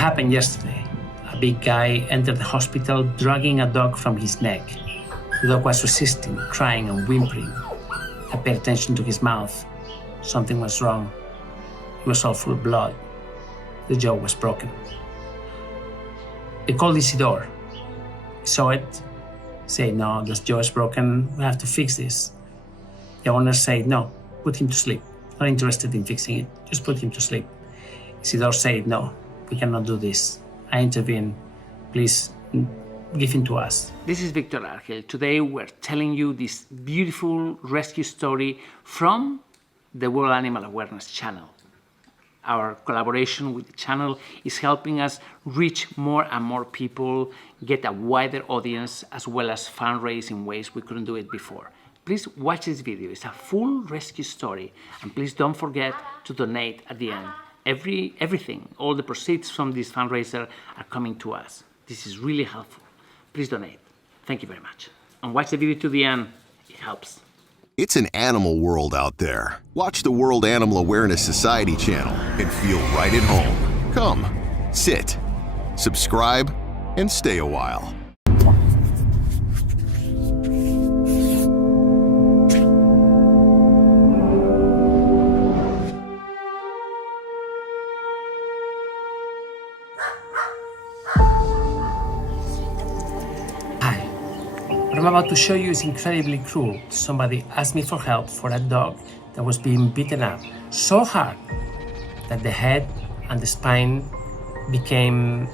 happened yesterday. A big guy entered the hospital dragging a dog from his neck. The dog was resisting, crying and whimpering. I paid attention to his mouth. Something was wrong. He was all full of blood. The jaw was broken. I called Isidore. He saw it, said, "No, the jaw is broken. We have to fix this." The owner said, "No, put him to sleep. Not interested in fixing it. Just put him to sleep." Isidore said, "No, we cannot do this." I intervened. "Please, give him to us." This is Viktor Larkhill. Today we're telling you this beautiful rescue story from the World Animal Awareness Channel. Our collaboration with the channel is helping us reach more and more people, get a wider audience, as well as fundraise in ways we couldn't do it before. Please watch this video. It's a full rescue story. And please don't forget to donate at the end. Everything, all the proceeds from this fundraiser are coming to us. This is really helpful. Please donate. Thank you very much. And watch the video to the end. It helps. It's an animal world out there. Watch the World Animal Awareness Society channel and feel right at home. Come, sit, subscribe, and stay a while. What I'm about to show you is incredibly cruel. Somebody asked me for help for a dog that was being beaten up so hard that the head and the spine became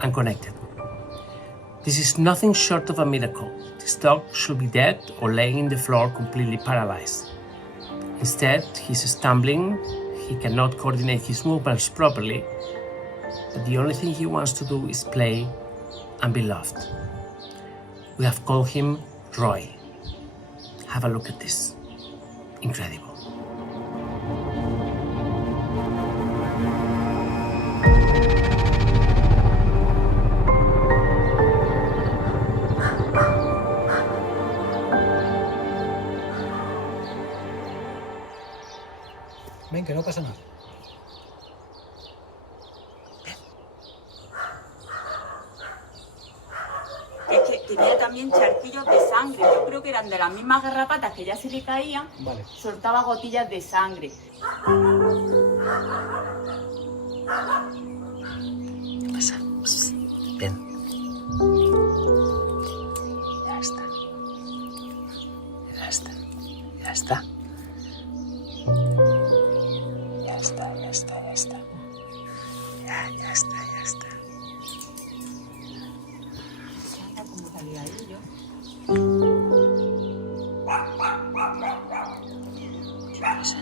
unconnected. This is nothing short of a miracle. This dog should be dead or laying in the floor completely paralyzed. Instead, he's stumbling, he cannot coordinate his movements properly, but the only thing he wants to do is play and be loved. We have called him Roy. Have a look at this. Incredible. Ven, que no pasa nada. Es que tenía también charquillos de sangre. Yo creo que eran de las mismas garrapatas que ya se le caían. Vale. Soltaba gotillas de sangre. ¿Qué pasa? Ven. Ya está. Ya está. Ya está. Ya está, ya está, ya está. Ya está, ya está. Como salía ahí yo. ¿Qué pasa?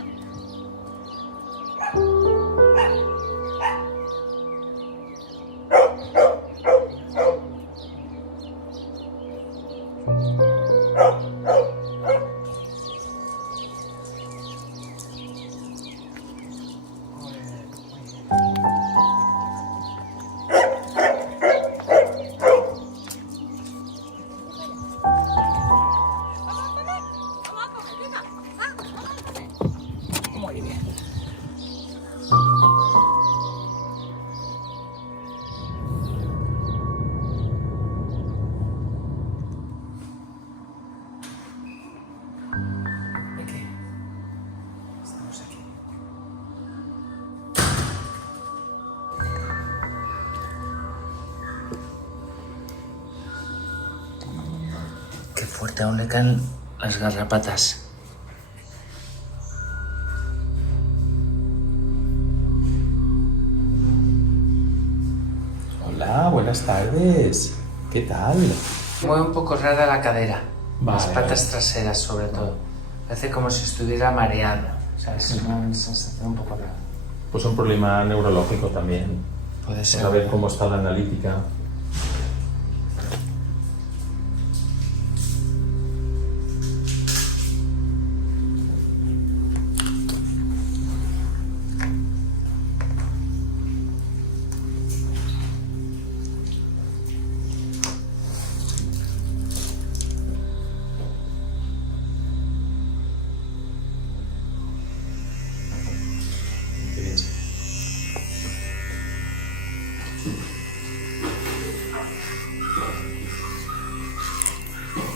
Muy bien. Aquí. Estamos aquí. Qué fuerte aún le caen las garrapatas. Hola, buenas tardes. ¿Qué tal? Mueve un poco rara la cadera, Vale. las patas traseras sobre todo. Parece como si estuviera mareada. O sea, es una sensación un poco rara. Pues un problema neurológico también. Puede ser. A ver cómo está la analítica.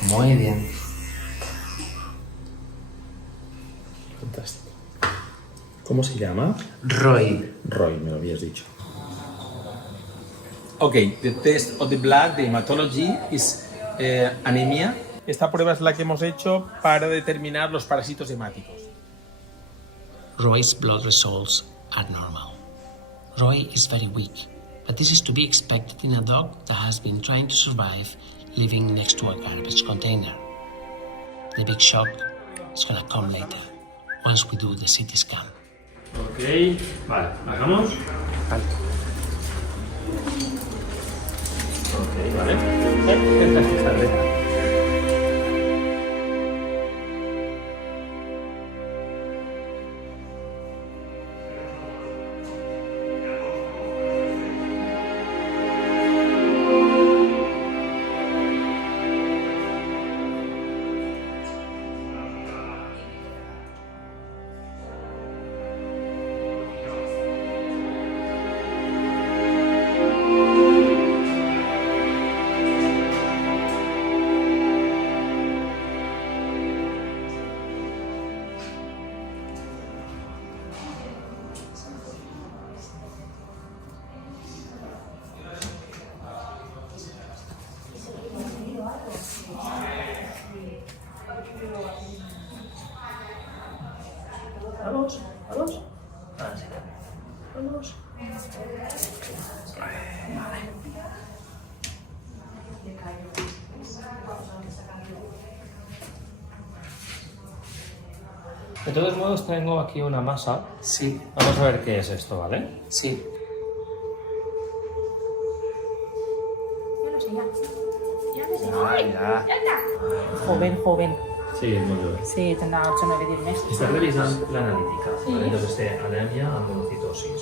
Muy bien. Fantástico. ¿Cómo se llama? Roy. Roy, me lo habías dicho. Okay, the test of the blood, the hematology, is anemia. Esta prueba es la que hemos hecho para determinar los parásitos hemáticos. Roy's blood results are normal. Roy is very weak, but this is to be expected in a dog that has been trying to survive living next to a garbage container. The big shock is gonna come later, once we do the CT scan. Ok, vale, hagamos. Vale. Ok, vale. Vamos, vamos. Vamos. De todos modos, tengo aquí una masa. Sí, Vamos a ver qué es esto, ¿vale? sí. Ya lo sé, ya. Ya lo sé. Ya. Ya está. Joven. Sí, muy bien. Sí, tendrá 8 o 9 10 meses. Está revisando la analítica, ¿vale? Entonces, de anemia a monocitosis.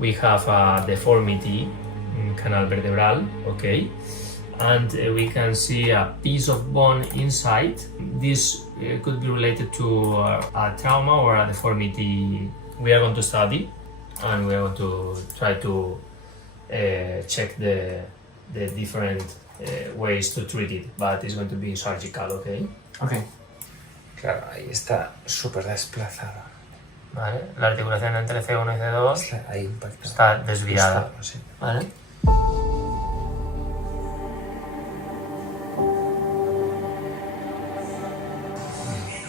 We have a deformity in canal vertebral, okay, and we can see a piece of bone inside. This could be related to a trauma or a deformity we are going to study, and we are going to try to check the different ways to treat it, but it's going to be surgical, okay? Ok. Claro, ahí está súper desplazada. Vale, la articulación entre C1 y C2 Ahí impacta. está desviada. Sí. Vale.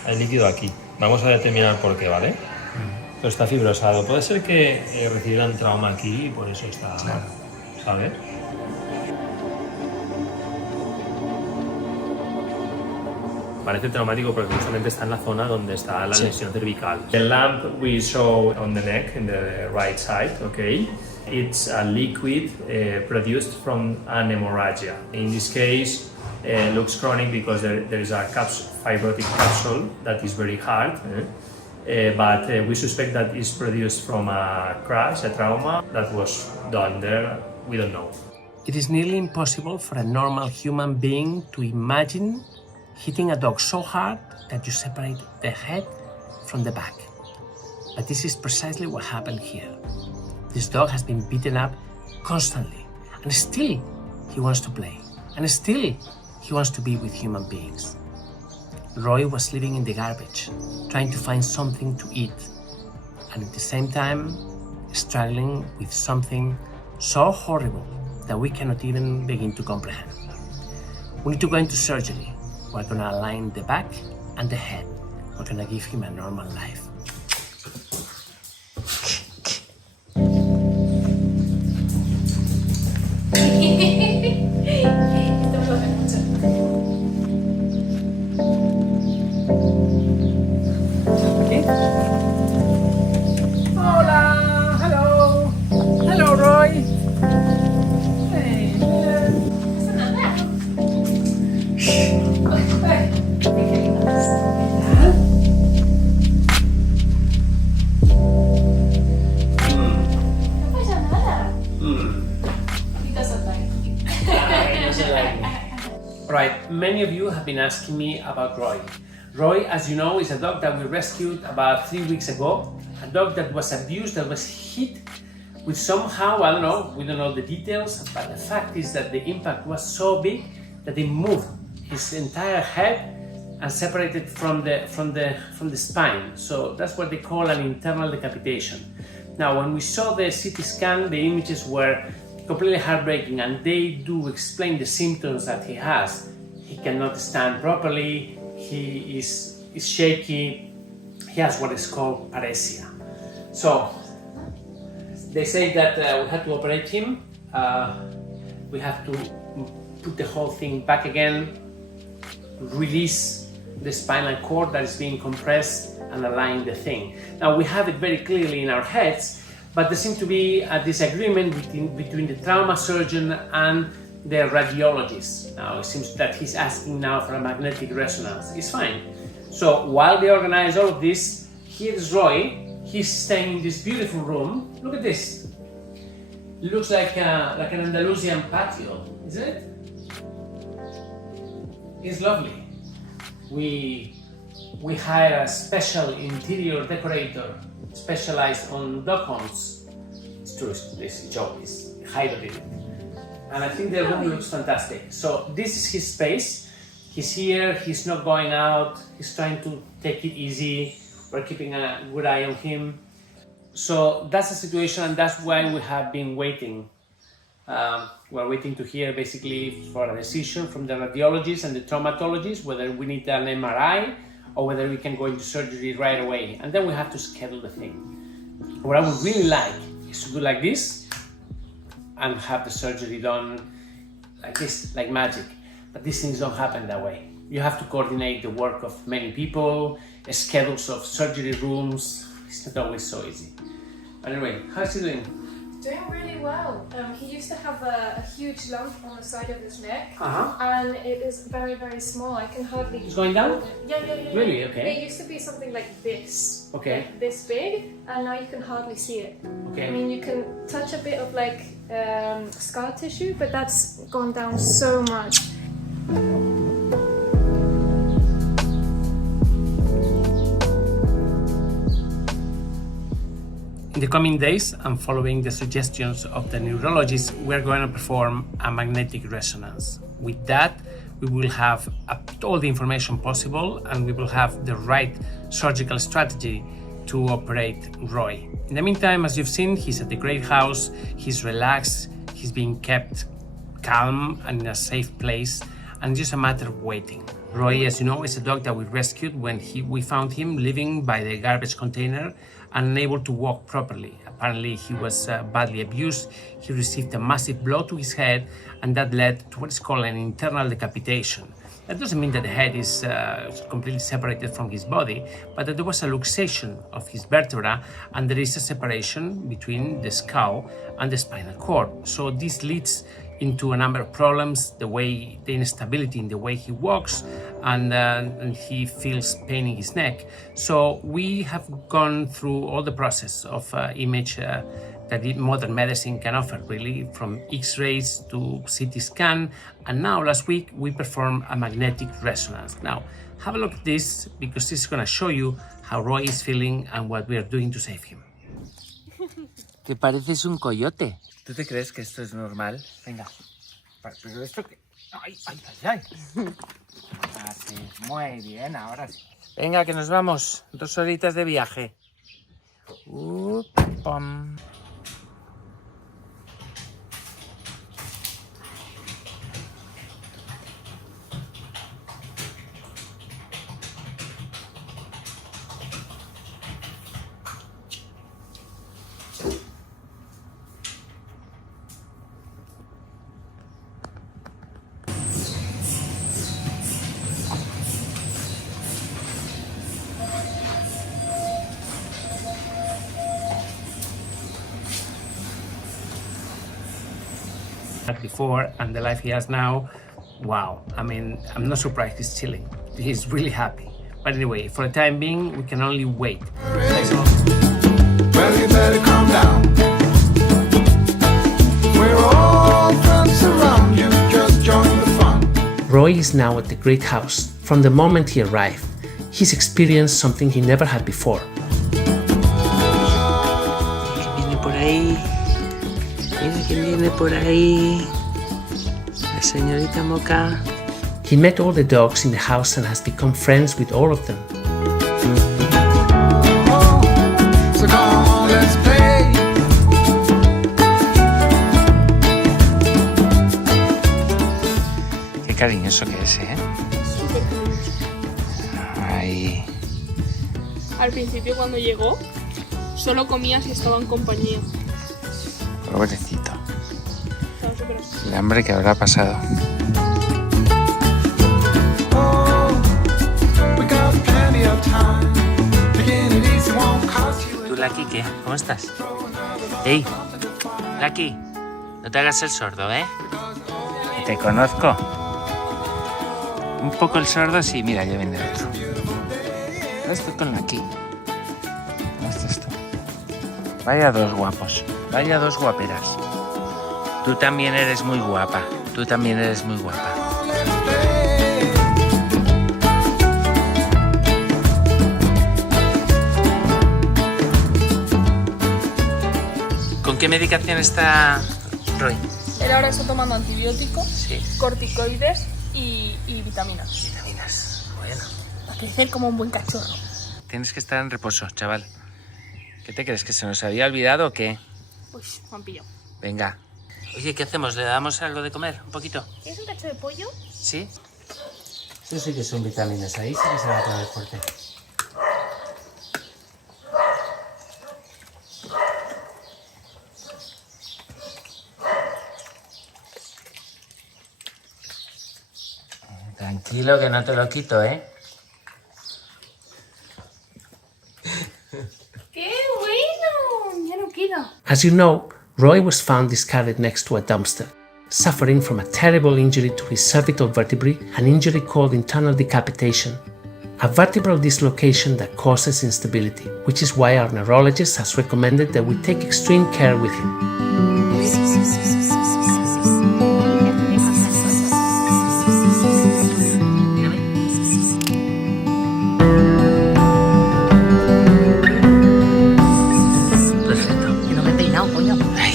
Hay líquido aquí. Vamos a determinar por qué, ¿vale? Pero está fibrosado. Puede ser que recibieran trauma aquí y por eso está, ¿sabes? Parece traumático porque justamente está en la zona donde está la lesión cervical. The lump we saw on the neck, in the right side, okay? It's a liquid produced from an hemorrhagia. In this case, looks chronic because there is a fibrotic capsule that is very hard. But we suspect that it's produced from a crash, a trauma that was done there. We don't know. It is nearly impossible for a normal human being to imagine hitting a dog so hard that you separate the head from the back. But this is precisely what happened here. This dog has been beaten up constantly, and still he wants to play, and still he He wants to be with human beings. Roy was living in the garbage, trying to find something to eat, and at the same time, struggling with something so horrible that we cannot even begin to comprehend. We need to go into surgery. We're gonna align the back and the head. We're gonna give him a normal life. Hola, hello. Hello, Roy. Hey, man. No pasa nada. He doesn't like you. Right, many of you have been asking me about Roy. Roy, as you know, is a dog that we rescued about 3 weeks ago. A dog that was abused, that was hit with somehow, I don't know, we don't know the details, but the fact is that the impact was so big that it moved his entire head and separated from the spine. So that's what they call an internal decapitation. Now, when we saw the CT scan, the images were completely heartbreaking, and they do explain the symptoms that he has. He cannot stand properly, he is shaky, he has what is called paresia. So they say that we have to operate him, we have to put the whole thing back again, release the spinal cord that is being compressed and align the thing. Now we have it very clearly in our heads, but there seems to be a disagreement between the trauma surgeon and the radiologist. Now it seems that he's asking now for a magnetic resonance. It's fine. So while they organize all of this, here's Roy. He's staying in this beautiful room. Look at this. It looks like an Andalusian patio, isn't it? It's lovely. We hire a special interior decorator specialized on dog homes. It's true, this job is highly rated. And I think the room looks fantastic. So this is his space. He's here, he's not going out, he's trying to take it easy. We're keeping a good eye on him. So that's the situation, and that's why we have been waiting. We're waiting to hear basically for a decision from the radiologist and the traumatologist whether we need an MRI or whether we can go into surgery right away. And then we have to schedule the thing. What I would really like is to do like this and have the surgery done like this, like magic. But these things don't happen that way. You have to coordinate the work of many people, schedules of surgery rooms. It's not always so easy. Anyway, how's he doing? Doing really well. He used to have a huge lump on the side of his neck, Uh-huh. and it is very, very small. I can hardly. It's going down? Yeah. Really? Okay. It used to be something like this. Okay. Like this big, and now you can hardly see it. Okay. I mean, you can touch a bit of like scar tissue, but that's gone down so much. In the coming days, and following the suggestions of the neurologist, we're going to perform a magnetic resonance. With that, we will have all the information possible, and we will have the right surgical strategy to operate Roy. In the meantime, as you've seen, he's at the great house, he's relaxed, he's being kept calm and in a safe place, and it's just a matter of waiting. Roy, as you know, is a dog that we rescued when we found him living by the garbage container and unable to walk properly. Apparently, he was badly abused. He received a massive blow to his head, and that led to what is called an internal decapitation. That doesn't mean that the head is completely separated from his body, but that there was a luxation of his vertebra, and there is a separation between the skull and the spinal cord. So this leads into a number of problems, the instability in the way he walks, and he feels pain in his neck. So we have gone through all the process of image that modern medicine can offer, really, from X-rays to CT scan, and now last week we performed a magnetic resonance. Now, have a look at this, because this is going to show you how Roy is feeling and what we are doing to save him. Te pareces un coyote. ¿Tú te crees que esto es normal? Venga, pero esto Ay, ay, ay, ay. Así, muy bien, ahora sí. Venga, que nos vamos. 2 horitas de viaje. Pam. Before and the life he has now, wow. I mean, I'm not surprised he's chilling. He's really happy. But anyway, for the time being, we can only wait. Well, you better calm down. We're all friends around you. Just join the fun. Roy is now at the great house. From the moment he arrived, he's experienced something he never had before. Viene por ahí. Mira quién viene por ahí. La señorita Moca. He met all the dogs in the house and has become friends with all of them. So come on, let's play. Qué cariñoso que es, ¿eh? Súper cariñoso. Ay. Al principio cuando llegó, solo comía si estaba en compañía. Pobrecito. Estaba súper asustado. El hambre que habrá pasado. We got plenty of time. Taking it easy won't cost you. ¿Tú, Lucky, qué? ¿Cómo estás? ¡Ey! Lucky, no te hagas el sordo, ¿eh? Te conozco. Un poco el sordo, sí. Mira, ya viene el otro. No estoy con Lucky. ¿Cómo estás tú? Vaya dos guapos. Vaya dos guaperas. Tú también eres muy guapa. Tú también eres muy guapa. ¿Con qué medicación está Roy? Él ahora está tomando antibióticos, Sí. corticoides y vitaminas. Vitaminas. Bueno. Para crecer como un buen cachorro. Tienes que estar en reposo, chaval. ¿Qué te crees? ¿Que se nos había olvidado o qué? Pues me han pillado. Venga. Oye, ¿qué hacemos? ¿Le damos algo de comer? ¿Un poquito? ¿Quieres un cacho de pollo? ¿Sí? Eso sí que son vitaminas, ahí sí que se va a poner fuerte. Tranquilo, que no te lo quito, ¿eh? ¡Qué bueno! Ya no queda. As you know, Roy was found discarded next to a dumpster, suffering from a terrible injury to his cervical vertebrae, an injury called internal decapitation, a vertebral dislocation that causes instability, which is why our neurologist has recommended that we take extreme care with him. Perfecto. Que no me he peinado, coño. Ay.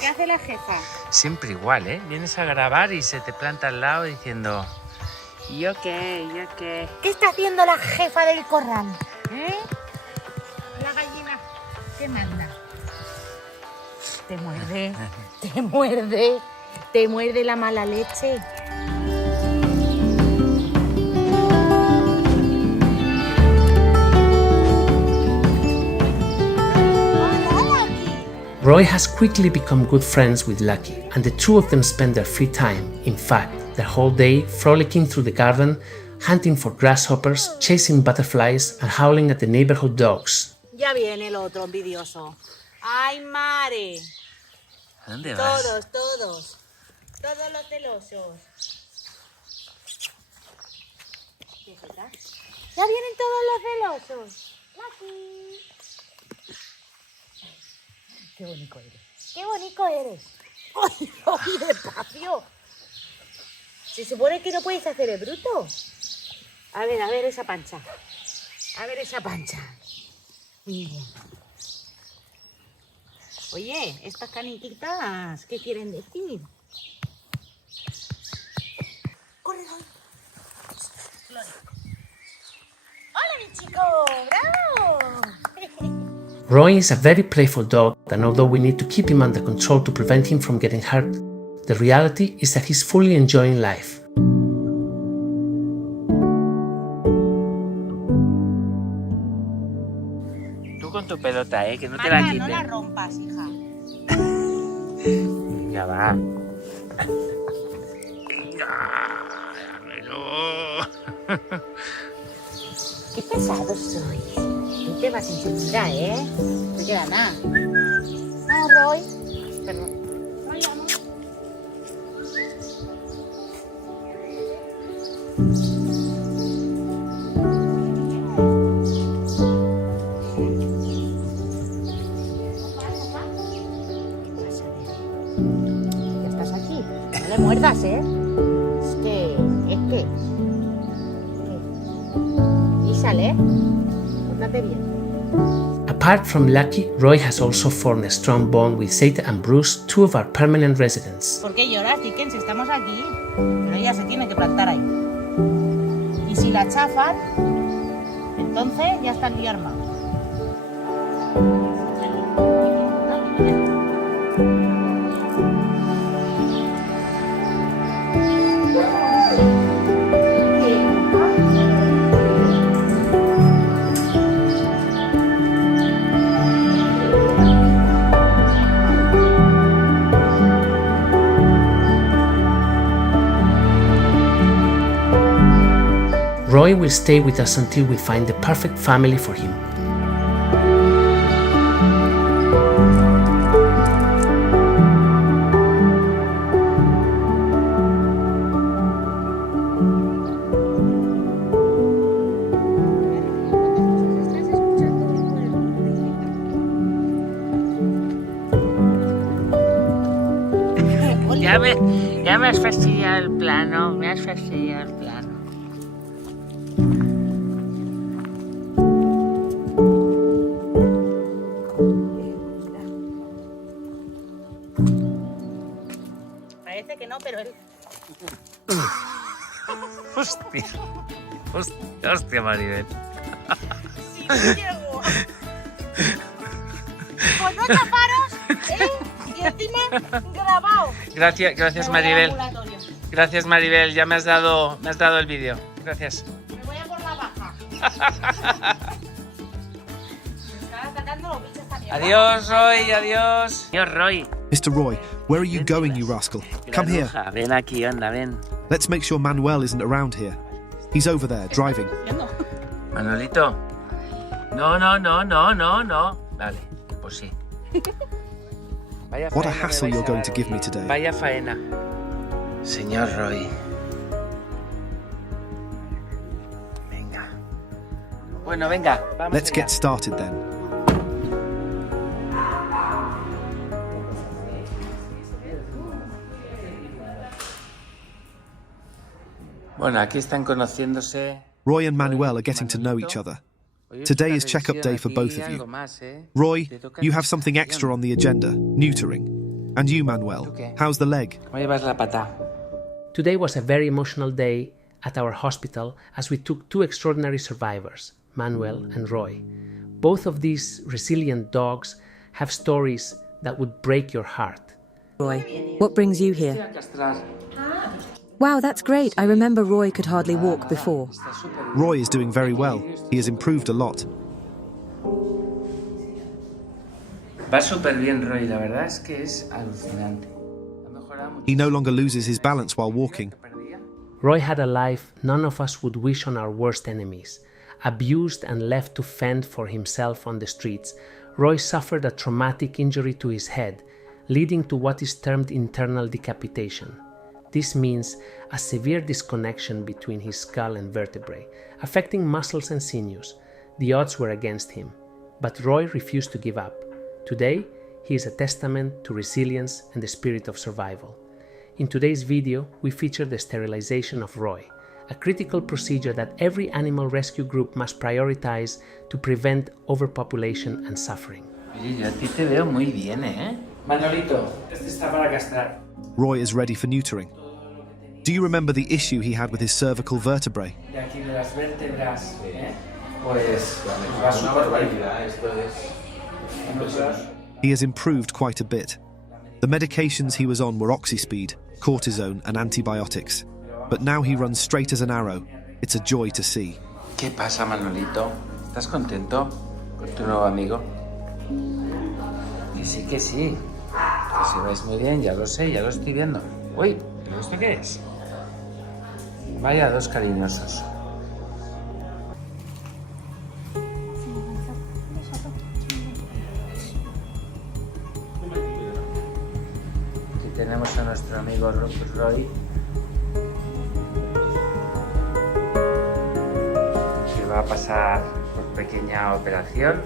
¿Qué hace la jefa? Siempre igual, ¿eh? Vienes a grabar y se te planta al lado diciendo... ¿Yo qué? ¿Yo qué? ¿Qué está haciendo la jefa del corral? ¿Eh? La gallina. ¿Qué manda? Te muerde, te muerde, te muerde la mala leche. Roy has quickly become good friends with Lucky, and the two of them spend their free time, in fact, their whole day frolicking through the garden, hunting for grasshoppers, chasing butterflies, and howling at the neighborhood dogs. Ya viene el otro envidioso. ¡Ay, mare! ¿A dónde vas? Todos los celosos. ¿Ya vienen todos los celosos? Lucky. Qué bonito eres. Qué bonito eres. ¡Ay, ay, despacio! Se supone que no puedes hacer el bruto. A ver esa pancha. A ver esa pancha. Muy bien. Oye, estas caniquitas, ¿qué quieren decir? ¡Corre, Roy! ¡Hola, mi chico! ¡Bravo! Roy is a very playful dog, and although we need to keep him under control to prevent him from getting hurt, the reality is that he's fully enjoying life. Tú con tu pelota, que no te la Marta, quiten. no la rompas, hija. Venga, va. Venga, dámelo. Qué pesados sois. Tú te vas enseguida, No queda nada. No, Roy. Perdón. Roy, vamos. Ya estás aquí. No le muerdas, Es que... Sale, pórtate bien. Apart from Lucky, Roy has also formed a strong bond with Zeta and Bruce, two of our permanent residents. ¿Por qué lloras, Dickens? Estamos aquí. Pero ella se tiene que plantar ahí. Y si la chafan, entonces ya está el lío armado. Roy will stay with us until we find the perfect family for him. Ya me has fastidiado el plano, me has fastidiado el plano. Parece que no, pero él... Hostia, Maribel. Sí, Diego. Con 8 paros, y encima grabado. Gracias, Maribel. Gracias, Maribel. Ya me has dado el vídeo. Gracias. Me voy a por la baja. Me están atacando los bichos también. Adiós, Roy. Adiós. Adiós, Roy. Mr. Roy, where are you going, you rascal? Come here. Ven aquí, anda, ven. Let's make sure Manuel isn't around here. He's over there, driving. Manolito. No. Vale, pues sí. Vaya What a faena hassle me you're vais a going dar to give me hoy. today. Vaya faena. Señor Roy. Venga. Bueno, venga. Vamos Let's allá. get started then. Bueno, aquí están conociéndose. Roy and Manuel are getting to know each other. Today is checkup day for both of you. Roy, you have something extra on the agenda, neutering. And you, Manuel, how's the leg? ¿Cómo llevas la pata? Today was a very emotional day at our hospital as we took two extraordinary survivors, Manuel and Roy. Both of these resilient dogs have stories that would break your heart. Roy, what brings you here? Wow, that's great. I remember Roy could hardly walk before. Roy is doing very well. He has improved a lot. Va súper bien, Roy. La verdad es que es alucinante. He no longer loses his balance while walking. Roy had a life none of us would wish on our worst enemies. Abused and left to fend for himself on the streets, Roy suffered a traumatic injury to his head, leading to what is termed internal decapitation. This means a severe disconnection between his skull and vertebrae, affecting muscles and sinews. The odds were against him, but Roy refused to give up. Today, he is a testament to resilience and the spirit of survival. In today's video, we feature the sterilization of Roy, a critical procedure that every animal rescue group must prioritize to prevent overpopulation and suffering. Oye, yo a ti te veo muy bien, ¿eh? Manolito, este está para castrar. Roy is ready for neutering. Do you remember the issue he had with his cervical vertebrae? De aquí de las vértebras, Pues va súper barbaridad, esto es impresionante. He has improved quite a bit. The medications he was on were oxyspeed, cortisone and antibiotics. But now he runs straight as an arrow. It's a joy to see. ¿Qué pasa, Manolito? ¿Estás contento con tu nuevo amigo? Que sí, que sí. Que si vais muy bien, ya lo sé, ya lo estoy viendo. Uy, ¿pero esto qué es? Vaya dos cariñosos. Aquí tenemos a nuestro amigo Roy, que va a pasar por pequeña operación.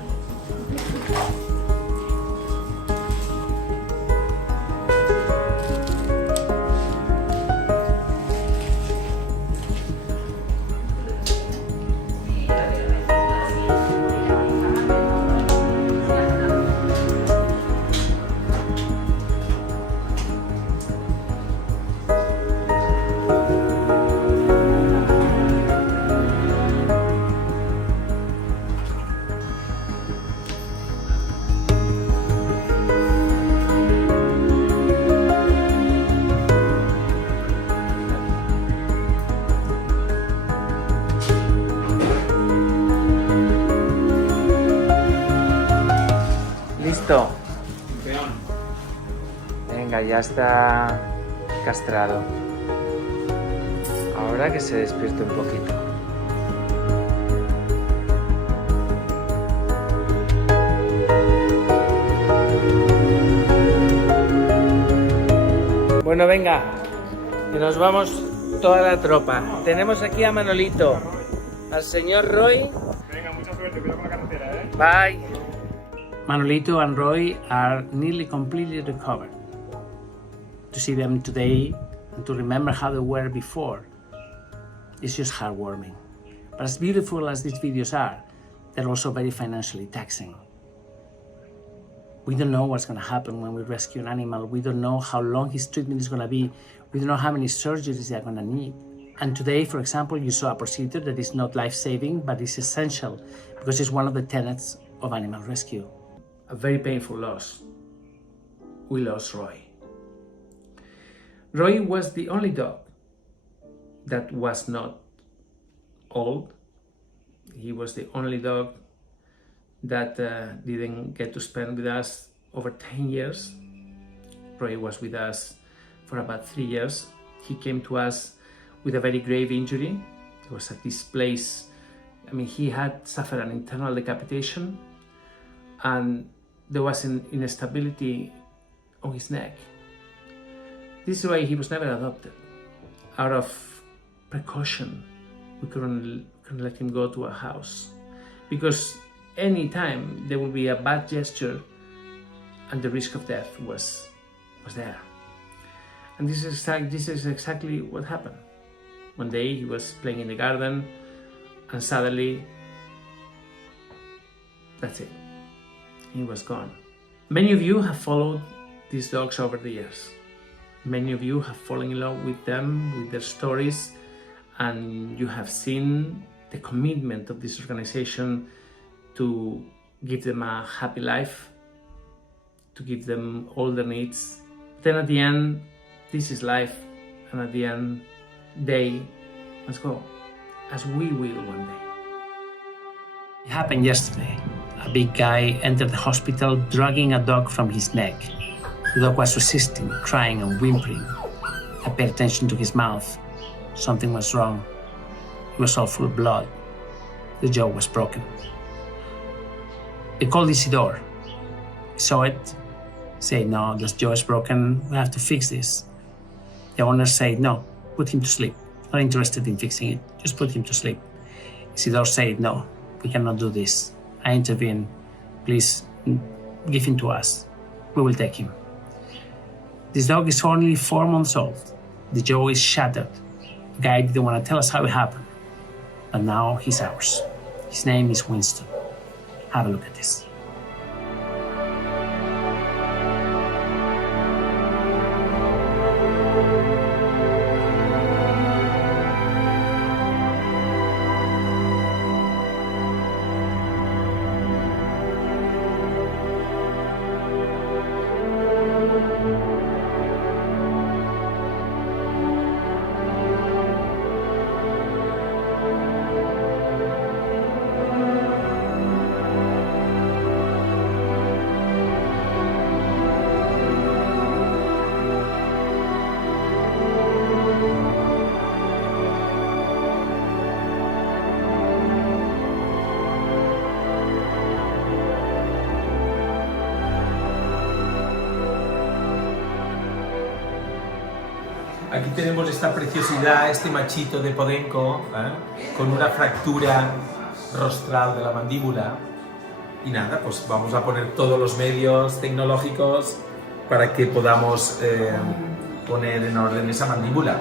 Listo. Venga, ya está castrado. Ahora que se despierte un poquito. Bueno, venga, que nos vamos toda la tropa. Tenemos aquí a Manolito, al señor Roy. Venga, mucha suerte, cuidado con la carretera, ¿eh? Bye. Manolito and Roy are nearly completely recovered. To see them today and to remember how they were before is just heartwarming. But as beautiful as these videos are, they're also very financially taxing. We don't know what's going to happen when we rescue an animal. We don't know how long his treatment is going to be. We don't know how many surgeries they're going to need. And today, for example, you saw a procedure that is not life-saving, but is essential because it's one of the tenets of animal rescue. A very painful loss. We lost Roy. Roy was the only dog that was not old. He was the only dog that didn't get to spend with us over 10 years. Roy was with us for about 3 years. He came to us with a very grave injury. It was at this place. I mean, he had suffered an internal decapitation and there was an instability on his neck. This is why he was never adopted. Out of precaution, we couldn't let him go to our house because any time there would be a bad gesture and the risk of death was there. And this is exactly what happened. One day he was playing in the garden and suddenly, that's it. He was gone. Many of you have followed these dogs over the years. Many of you have fallen in love with them, with their stories, and you have seen the commitment of this organization to give them a happy life, to give them all their needs. Then at the end, this is life, and at the end, they must go, as we will one day. It happened yesterday. A big guy entered the hospital dragging a dog from his neck. The dog was resisting, crying and whimpering. I paid attention to his mouth. Something was wrong. He was all full of blood. The jaw was broken. They called Isidore. He saw it, said, no, the jaw is broken, we have to fix this. The owner said, no, put him to sleep. Not interested in fixing it, just put him to sleep. Isidore said, no, we cannot do this. I intervened. Please give him to us. We will take him. This dog is only 4 months old. The jaw is shattered. The guy didn't want to tell us how it happened, but now he's ours. His name is Winston. Have a look at this. Aquí tenemos esta preciosidad, este machito de podenco, con una fractura rostral de la mandíbula. Y nada, pues vamos a poner todos los medios tecnológicos para que podamos poner en orden esa mandíbula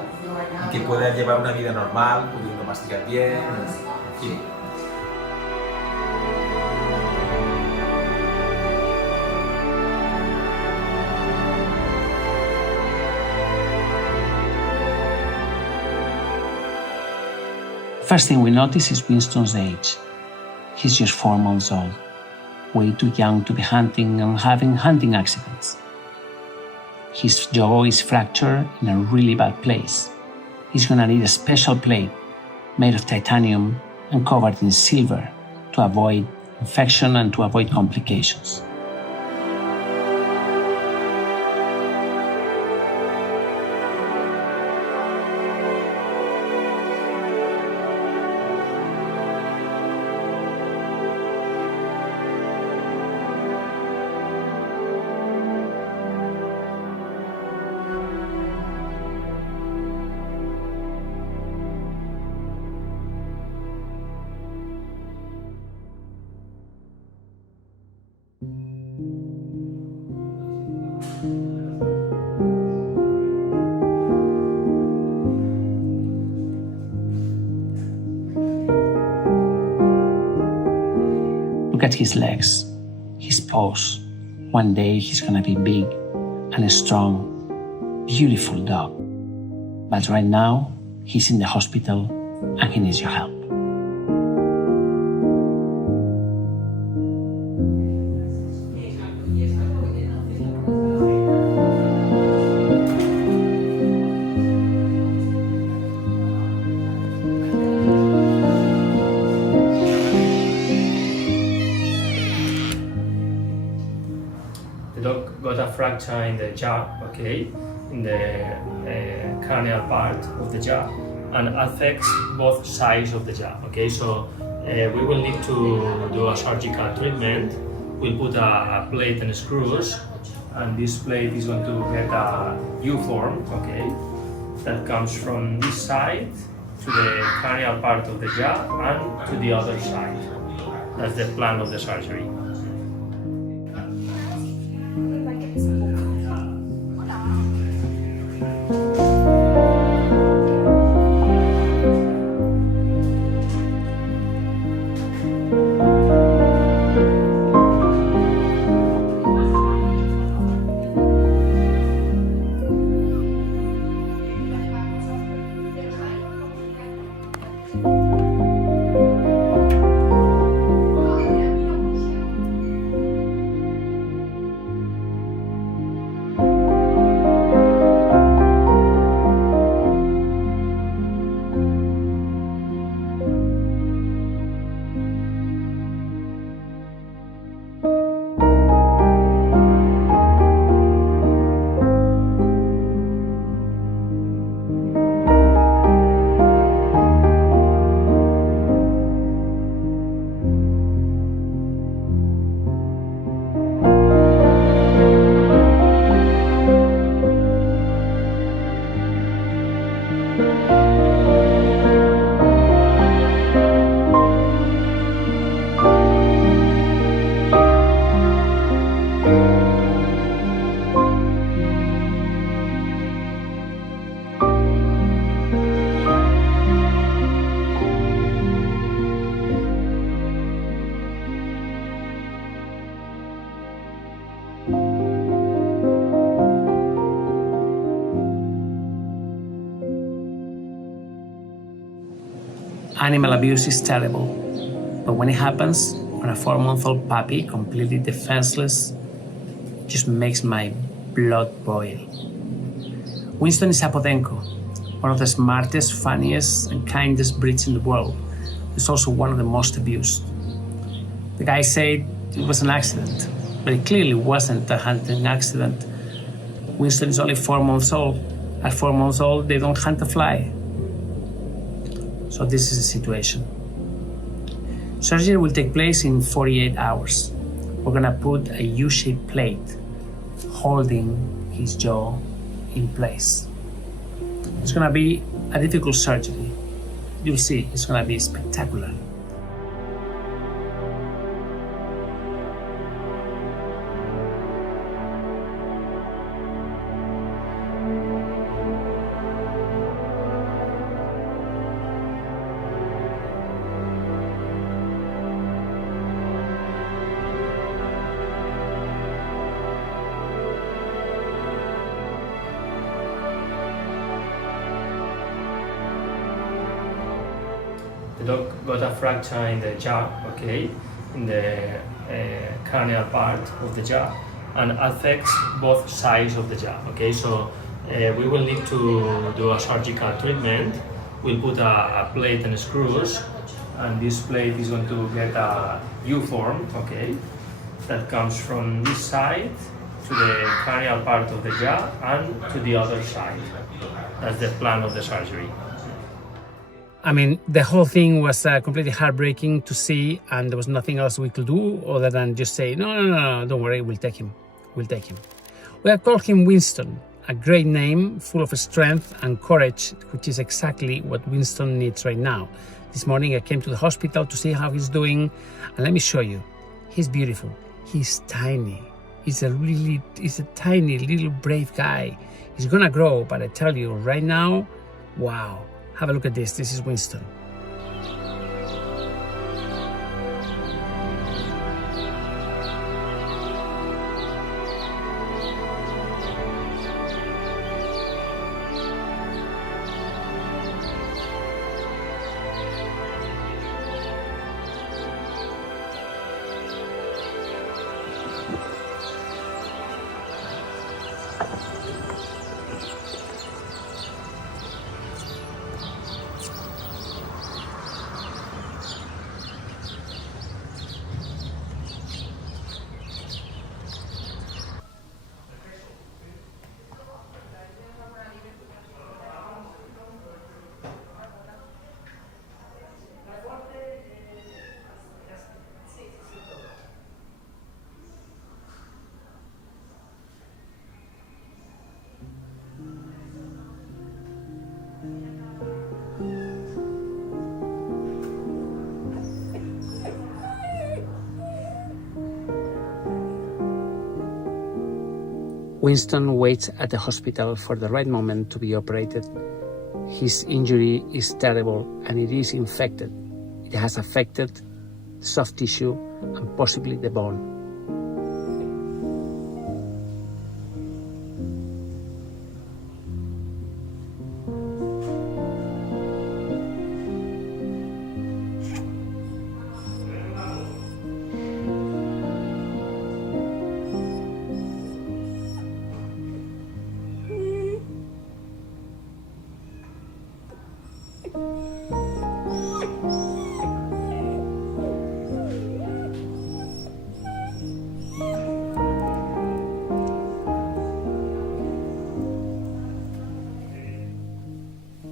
y que pueda llevar una vida normal, pudiendo masticar bien, en fin. First thing we notice is Winston's age. He's just 4 months old, way too young to be hunting and having hunting accidents. His jaw is fractured in a really bad place. He's gonna need a special plate made of titanium and covered in silver to avoid infection and to avoid complications. Look at his legs, his paws. One day he's gonna be big and a strong, beautiful dog. But right now, he's in the hospital and he needs your help. The dog got a fracture in the jaw, okay, in the cranial part of the jaw, and affects both sides of the jaw, okay. So we will need to do a surgical treatment. We'll put a plate and screws, and this plate is going to get a U-form, okay, that comes from this side to the cranial part of the jaw and to the other side. That's the plan of the surgery. Animal abuse is terrible, but when it happens on a 4-month-old puppy, completely defenseless, it just makes my blood boil. Winston is Zapotenko, one of the smartest, funniest, and kindest breeds in the world. He's also one of the most abused. The guy said it was an accident, but it clearly wasn't a hunting accident. Winston is only 4 months old. At 4 months old, they don't hunt a fly. So this is the situation. Surgery will take place in 48 hours. We're gonna put a U-shaped plate holding his jaw in place. It's gonna be a difficult surgery. You'll see, it's gonna be spectacular. The dog got a fracture in the jaw, okay, in the cranial part of the jaw, and affects both sides of the jaw, okay. So we will need to do a surgical treatment. We'll put a plate and screws, and this plate is going to get a U-form, okay, that comes from this side to the cranial part of the jaw and to the other side. That's the plan of the surgery. I mean, the whole thing was completely heartbreaking to see, and there was nothing else we could do other than just say, no, don't worry, we'll take him. We have called him Winston, a great name full of strength and courage, which is exactly what Winston needs right now. This morning I came to the hospital to see how he's doing, and let me show you. He's beautiful. He's tiny. He's a tiny little brave guy. He's gonna grow, but I tell you right now, wow. Have a look at this. This is Winston. Winston waits at the hospital for the right moment to be operated. His injury is terrible and it is infected. It has affected the soft tissue and possibly the bone.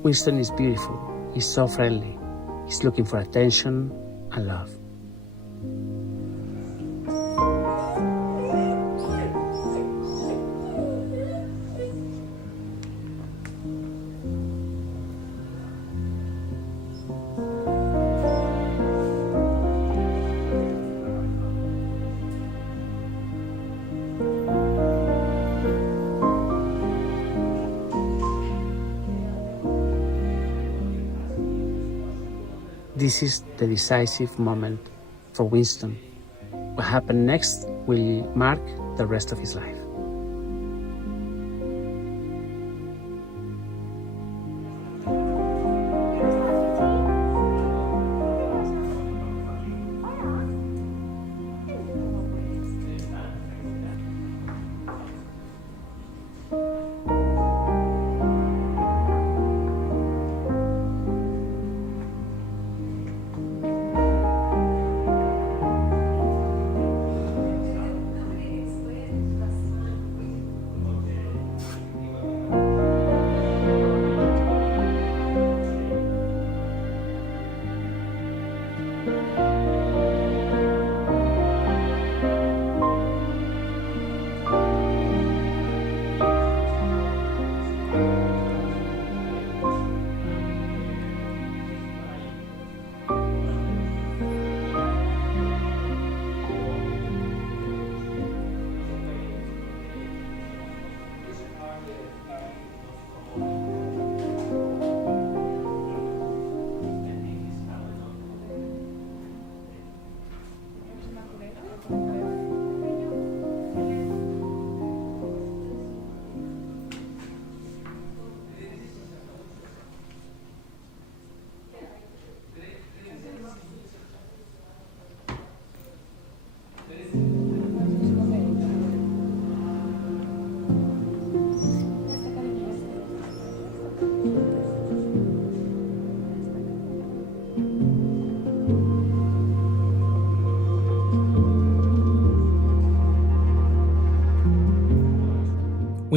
Winston is beautiful. He's so friendly. He's looking for attention and love. This is the decisive moment for Winston. What happened next will mark the rest of his life.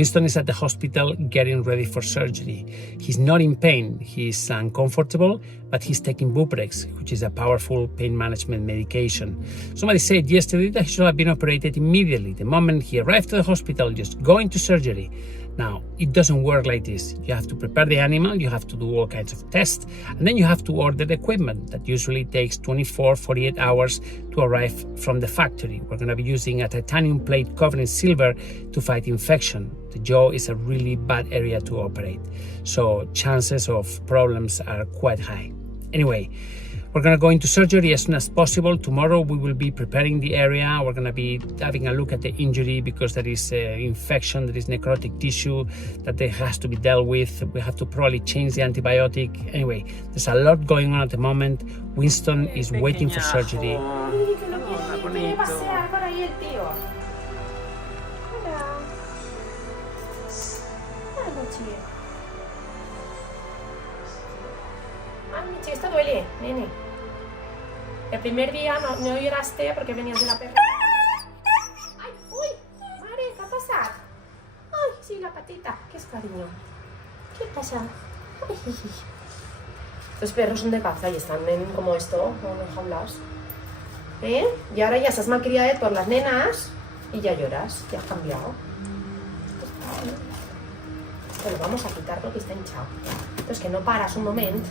Winston is at the hospital getting ready for surgery. He's not in pain, he's uncomfortable, but he's taking Buprex, which is a powerful pain management medication. Somebody said yesterday that he should have been operated immediately, the moment he arrived to the hospital, just go into surgery. Now, it doesn't work like this. You have to prepare the animal, you have to do all kinds of tests, and then you have to order the equipment that usually takes 48 hours to arrive from the factory. We're going to be using a titanium plate covered in silver to fight infection. The jaw is a really bad area to operate, so chances of problems are quite high. Anyway, we're going to go into surgery as soon as possible. Tomorrow we will be preparing the area. We're going to be having a look at the injury because there is infection, there is necrotic tissue that has to be dealt with. We have to probably change the antibiotic. Anyway, there's a lot going on at the moment. Winston is waiting for surgery. Esto duele, nene. El primer día no lloraste porque venías de la perra. ¡Ay! ¡Uy! ¡Mare! ¿Qué ha pasado? ¡Ay! Sí, la patita. ¿Qué es, cariño? ¿Qué pasa? Ay. Los perros son de caza y están como esto, como enjaulados. Y ahora ya estás malcriada por las nenas y ya lloras. Ya has cambiado. Bueno, vamos a quitarlo que está hinchado. Entonces que no paras un momento.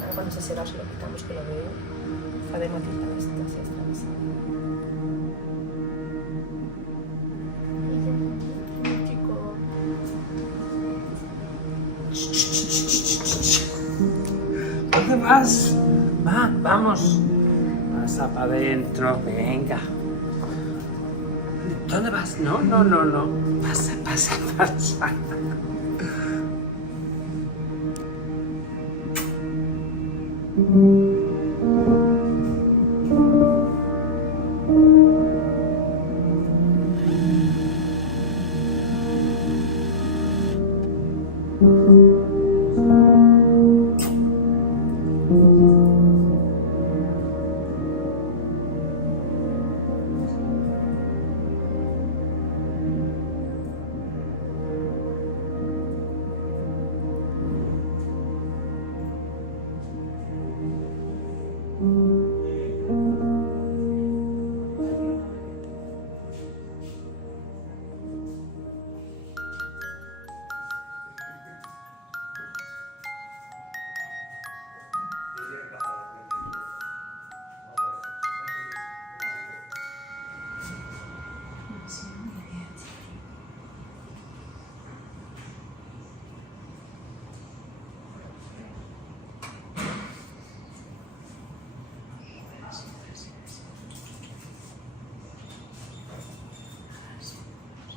Ahora con ese será se lo quitamos que lo veo. Está de matita esta, así está besada. ¿Dónde vas? Va, vamos. Pasa para adentro, venga. ¿Dónde vas? No. Pasa.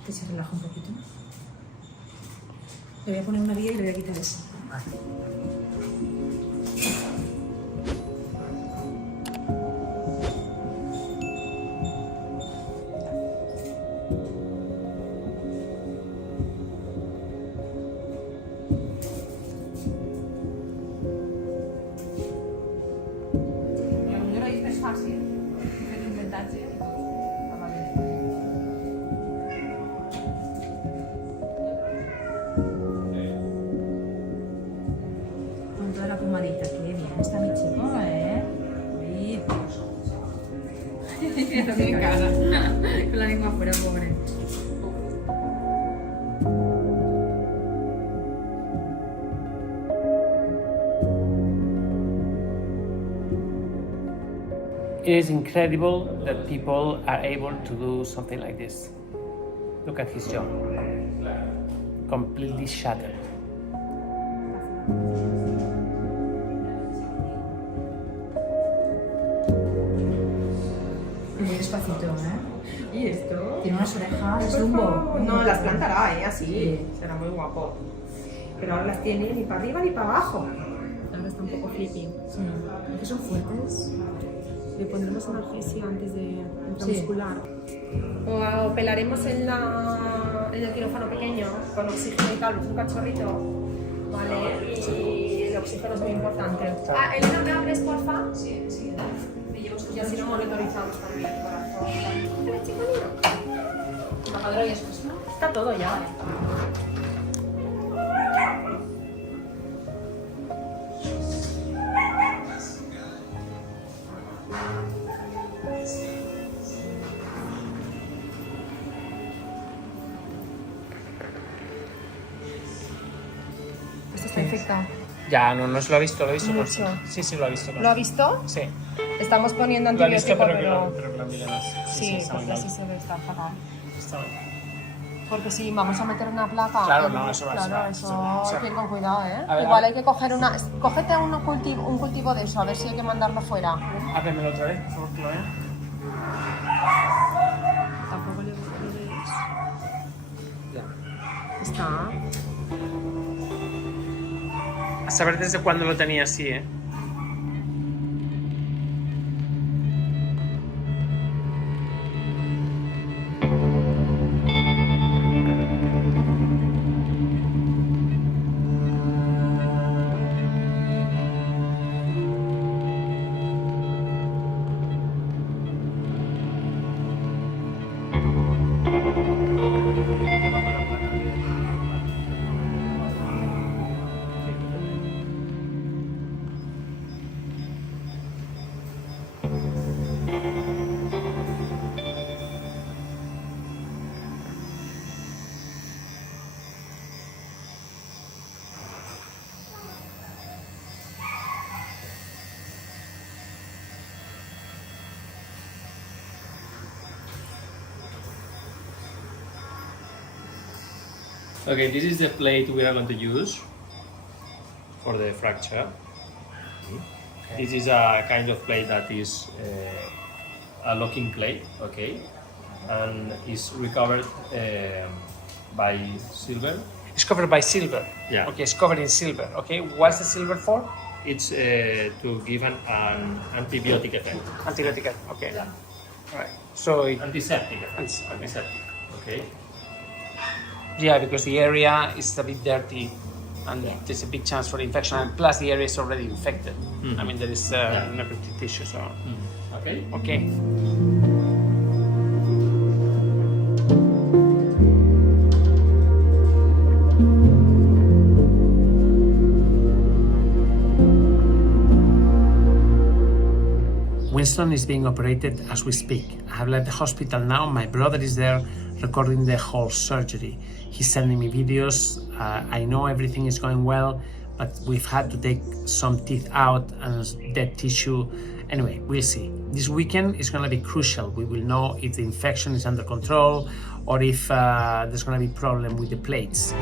Que se relaja un poquito. Le voy a poner una guía y le voy a quitar eso. Lo es fácil. Inventarse. Pomadita, qué bien está mi chico, Uy. Mira mi cara, con la lengua afuera, pobre. It is incredible that people are able to do something like this. Look at his jaw, completely shattered. Muy despacito, ¿Y esto? Tiene unas orejas, es zumbo. No, las plantará, así. Sí. Será muy guapo. Pero ahora las tiene ni para arriba ni para abajo. Ahora está un poco flippy. Sí. ¿Qué son fuertes? Le pondremos analgesia antes de intramuscular. O pelaremos en el quirófano pequeño con oxígeno y tal, un cachorrito. Vale, y el oxígeno es muy importante. Elena, ¿me abres, porfa? Sí. Y así lo monitorizamos también el corazón. Hola, chico mío. Bapadero y eso, ¿no? Está todo ya. Esto está infectado. Ya, no se lo ha visto, lo ha visto. Mucho. Sí, lo ha visto. ¿Lo ha visto? Sí. Estamos poniendo Lo ha visto, antibiótico, pero que lo mire más. Sí, porque así se ve, está fatal. Porque si vamos a meter una placa... Claro, no, eso va. Claro, eso hay que ir con cuidado, ¿eh? A ver, Igual hay que coger una... Cógete un cultivo de eso, a ver si hay que mandarlo fuera. Ábremelo otra vez, por favor, que lo vea. Tampoco le veis. Ya. Está... A saber desde cuándo lo tenía así, ¿eh? Okay, this is the plate we are going to use for the fracture. Okay. This is a kind of plate that is a locking plate, okay, and is recovered by silver. It's covered by silver. Yeah. Okay, it's covered in silver. Okay, what's the silver for? It's to give an antibiotic effect. Antibiotic effect. Okay. Yeah. All right. So Antiseptic effect. Antiseptic. Okay. Yeah, because the area is a bit dirty and there's a big chance for infection, and plus the area is already infected. I mean, there is necrotic tissue, so... Okay. Okay. Winston is being operated as we speak. I have left the hospital now. My brother is there recording the whole surgery. He's sending me videos. I know everything is going well, but we've had to take some teeth out and dead tissue. Anyway, we'll see. This weekend is going to be crucial. We will know if the infection is under control or if there's going to be a problem with the plates.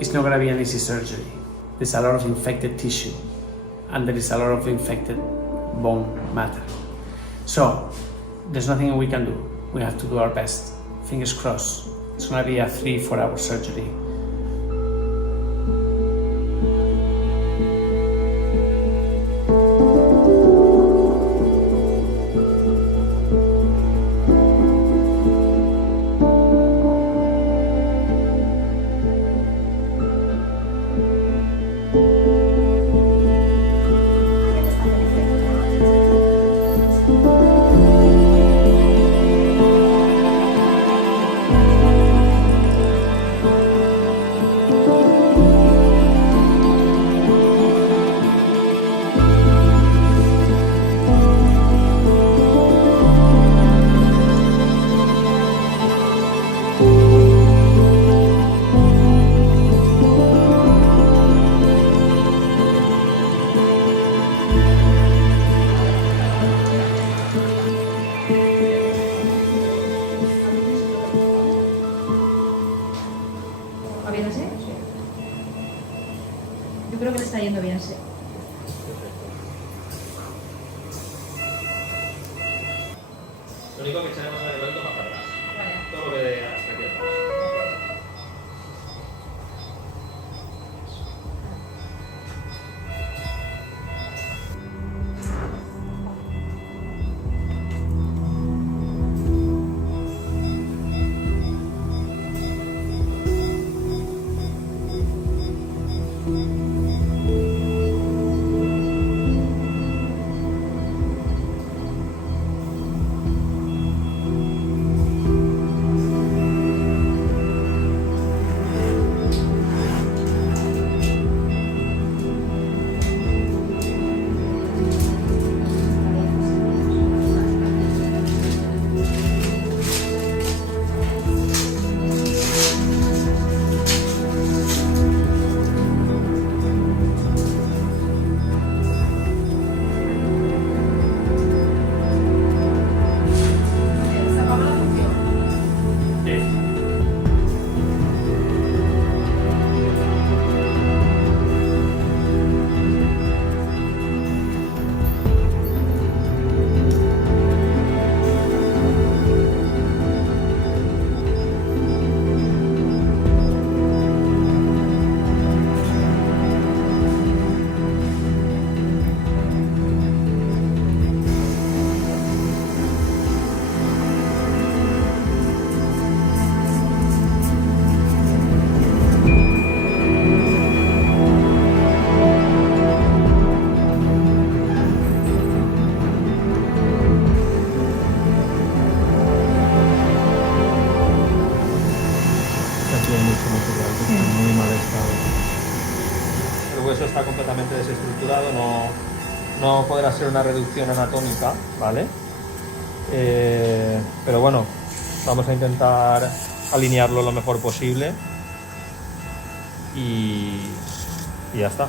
It's not going to be an easy surgery. There's a lot of infected tissue and there is a lot of infected bone matter. So there's nothing we can do. We have to do our best. Fingers crossed. It's going to be a 3-4 hour surgery. ¿Va bien así? Yo creo que le está yendo bien así. Lo único que echaremos en el momento más para atrás. Todo lo que de hasta aquí atrás. Muy mal estado. El hueso está completamente desestructurado, no podrá ser una reducción anatómica, ¿vale? Pero bueno, vamos a intentar alinearlo lo mejor posible y ya está.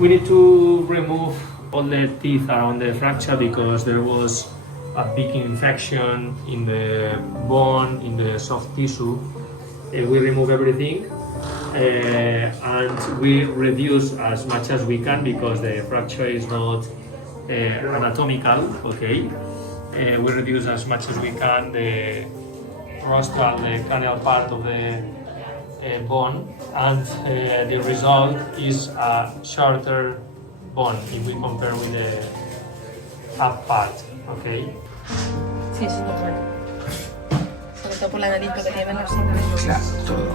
We need to remove all the teeth around the fracture because there was a big infection in the bone, in the soft tissue. We remove everything and we reduce as much as we can because the fracture is not anatomical, okay? We reduce as much as we can the rostral, the cranial part of the bone, and the result is a shorter bone if we compare with the up part, okay? Sí, es normal. Sobre todo por la nariz, porque tiene menos sangre. Claro, todo,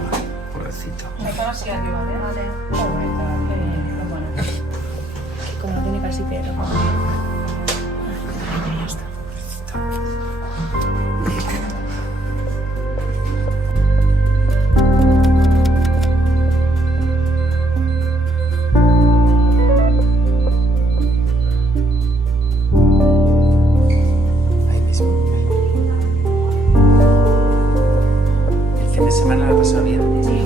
pobrecito. Así arriba, ¿vale? Como no tiene casi pelo. Ya está. Semana la pasó bien. Sí.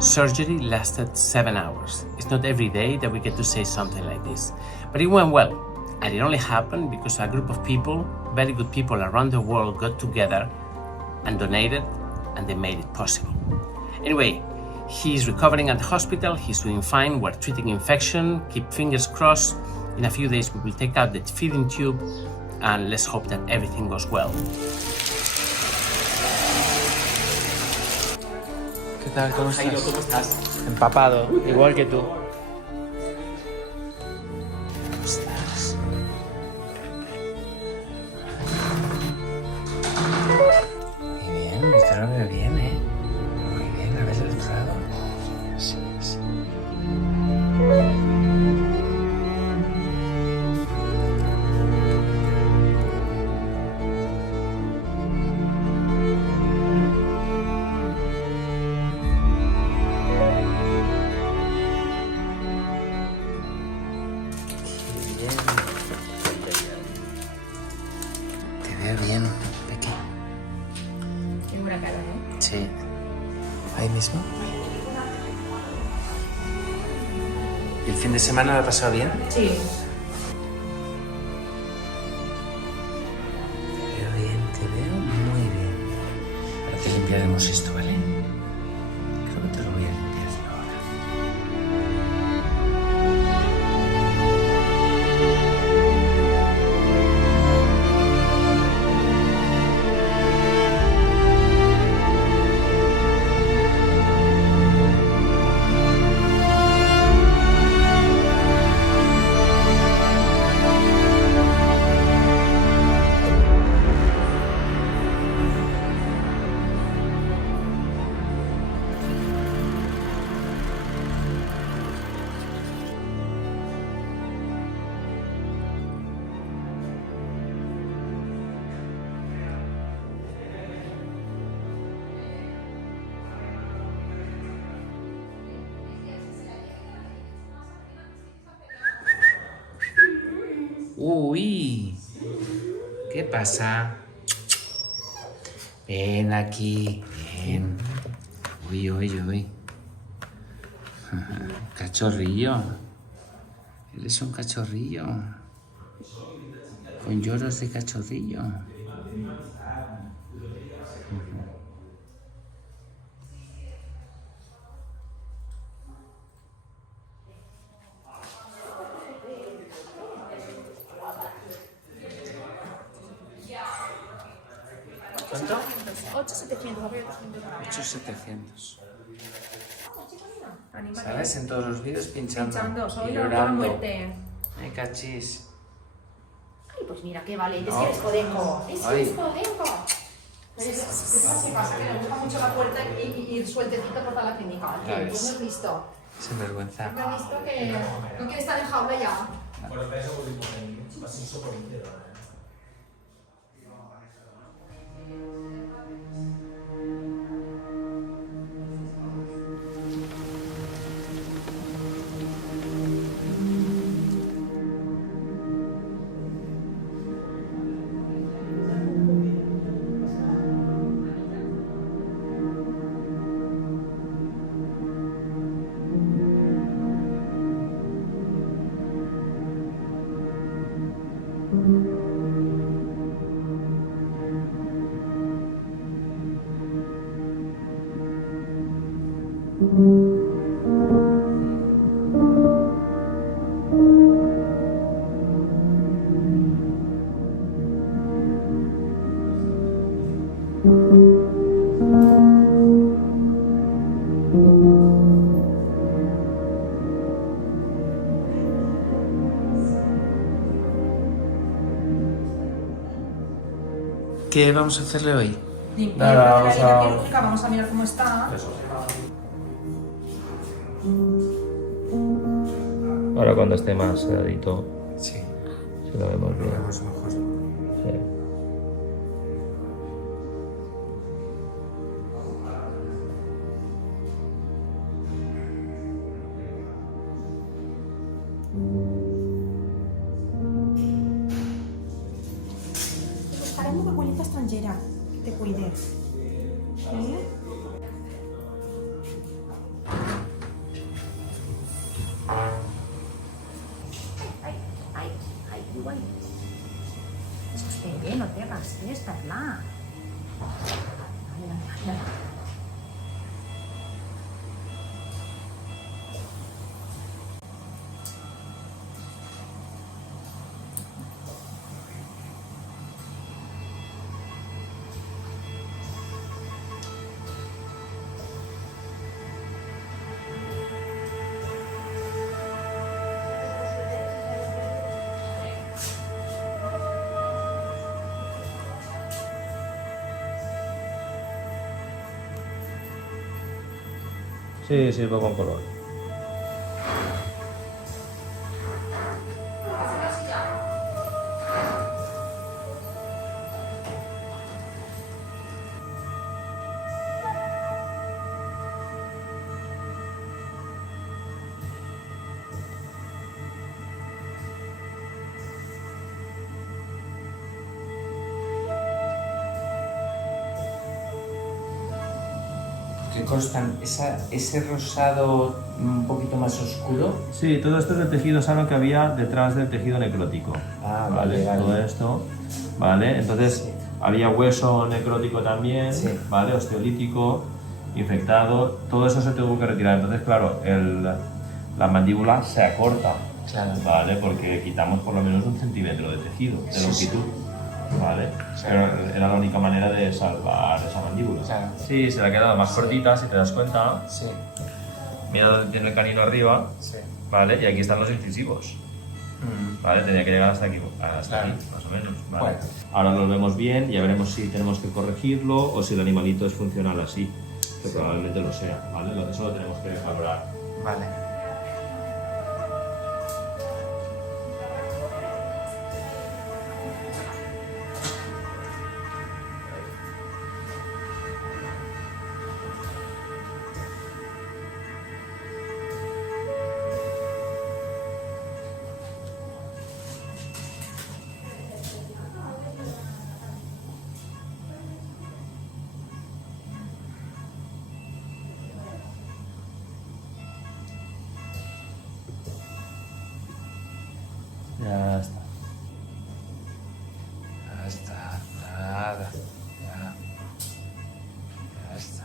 Surgery lasted 7 hours. It's not every day that we get to say something like this, but it went well. And it only happened because a group of people, very good people around the world, got together and donated, and they made it possible. Anyway, he's recovering at the hospital, he's doing fine, we're treating infection, keep fingers crossed. In a few days we will take out the feeding tube and let's hope that everything goes well. ¿Qué tal? ¿Cómo estás? Jairo, ¿cómo estás? Empapado, igual que tú. Ostras. Muy bien, Víctor lo veo bien, ¿eh? Muy bien, a ver el otro lado. Así es. Te veo bien, Becky. Tengo una cara, ¿eh? Sí. ¿Ahí mismo? ¿Y el fin de semana lo ha pasado bien? Sí. Te veo bien, te veo muy bien. Ahora te limpiaremos esto, ¿vale? Creo que te lo voy a limpiar yo ahora. Uy, ¿qué pasa? Ven aquí, ven. Uy, uy, uy. Cachorrillo. Eres un cachorrillo. Con lloros de cachorrillo. ¿Cuánto? 8,700. 8,700. Anímate. ¿Sabes? En todos los vídeos pinchando. Soy Y la llorando. muerte. Ay, cachis. Ay, pues mira, qué valiente. Es No. que eres podenco. Es que Ay. eres podenco. ¿Qué pasa? Que me gusta mucho la puerta y ir sueltecito por toda la clínica. Ya ¿Qué ves. has visto? Sin vergüenza. ¿Qué has visto que no quiere estar en jaula ya? Bueno, penso que ho passi sopra l'intero. ¿Qué vamos a hacerle hoy? Limpiar la herida quirúrgica, vamos a mirar cómo está. Ahora cuando esté más sedadito, sí, se lo vemos bien. Vemos mejor. Sí. Buscaremos una abuelita extranjera que te cuide. ¿Eh? Ay, igual. Sosté, no te hagas fiesta, Perla. Dale. Sí, sirve con color. ¿Qué constan? ¿Ese rosado un poquito más oscuro? Sí, todo esto es el tejido sano que había detrás del tejido necrótico. Ah, vale. Todo esto, ¿vale? Entonces, había hueso necrótico también, ¿vale? Osteolítico, infectado, todo eso se tuvo que retirar. Entonces, claro, la mandíbula se acorta, ¿vale? Porque quitamos por lo menos 1 centímetro de tejido, de longitud. ¿Vale? Pero era la única manera de salvar esa mandíbula. Sí, se le ha quedado más cortita, si te das cuenta. Sí. Mira dónde tiene el canino arriba. Sí. ¿Vale? Y aquí están los incisivos. ¿Vale? Tenía que llegar hasta aquí, más o menos. ¿Vale? Bueno. Ahora los vemos bien, ya veremos si tenemos que corregirlo o si el animalito es funcional así, que probablemente lo sea, ¿vale? Eso lo tenemos que valorar. Vale. Ya está. Ya está, nada. Ya está.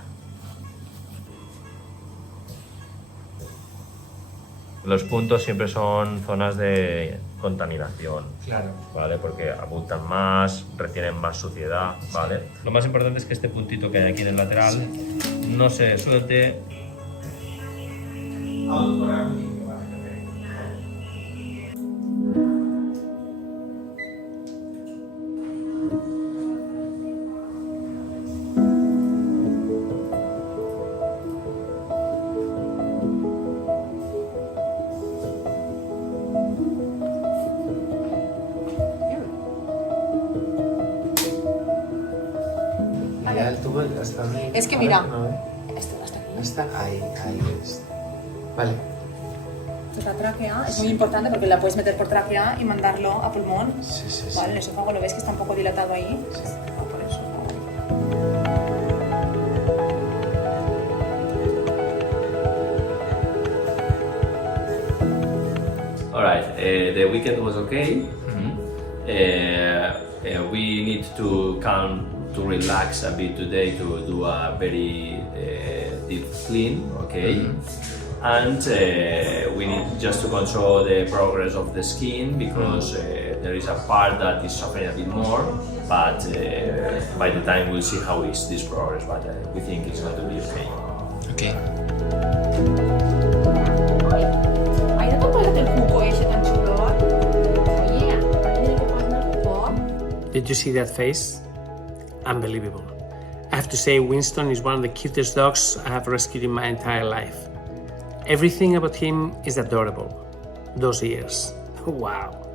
Los puntos siempre son zonas de contaminación. Claro. ¿Vale? Porque abultan más, retienen más suciedad, ¿vale? Lo más importante es que este puntito que hay aquí en el lateral no se suelte. Mira el tubo hasta donde... Es que mira, hasta aquí. Ahí está. Vale. la tráquea es muy importante porque la puedes meter por tráquea y mandarlo a pulmón. Sí. Vale, el esófago lo ves que está un poco dilatado ahí. Sí. Por eso. Alright, the weekend was okay. We need to calm, to relax a bit today to do a very deep clean, okay? And we need just to control the progress of the skin because there is a part that is suffering a bit more, but by the time we'll see how is this progress, but we think it's going to be okay. Okay. Ay, no te acuerdas del cuco ese tan chulo. Oye, ¿tienes que poner el cuco? Did you see that face? Unbelievable. I have to say, Winston is one of the cutest dogs I have rescued in my entire life. Everything about him is adorable. Those ears. Wow.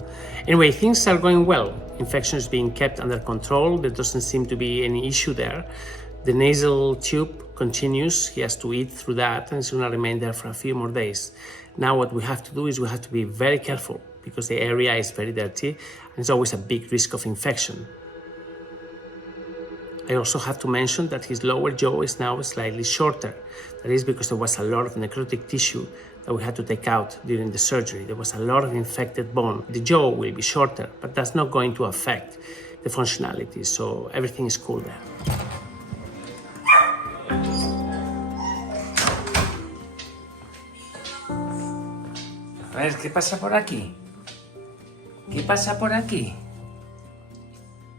Anyway, things are going well. Infection is being kept under control. There doesn't seem to be any issue there. The nasal tube continues. He has to eat through that and it's going to remain there for a few more days. Now what we have to do is we have to be very careful because the area is very dirty and it's always a big risk of infection. I also have to mention that his lower jaw is now slightly shorter. That is because there was a lot of necrotic tissue that we had to take out during the surgery. There was a lot of infected bone. The jaw will be shorter, but that's not going to affect the functionality, so everything is cool there. A ver, ¿qué pasa por aquí? ¿Qué pasa por aquí?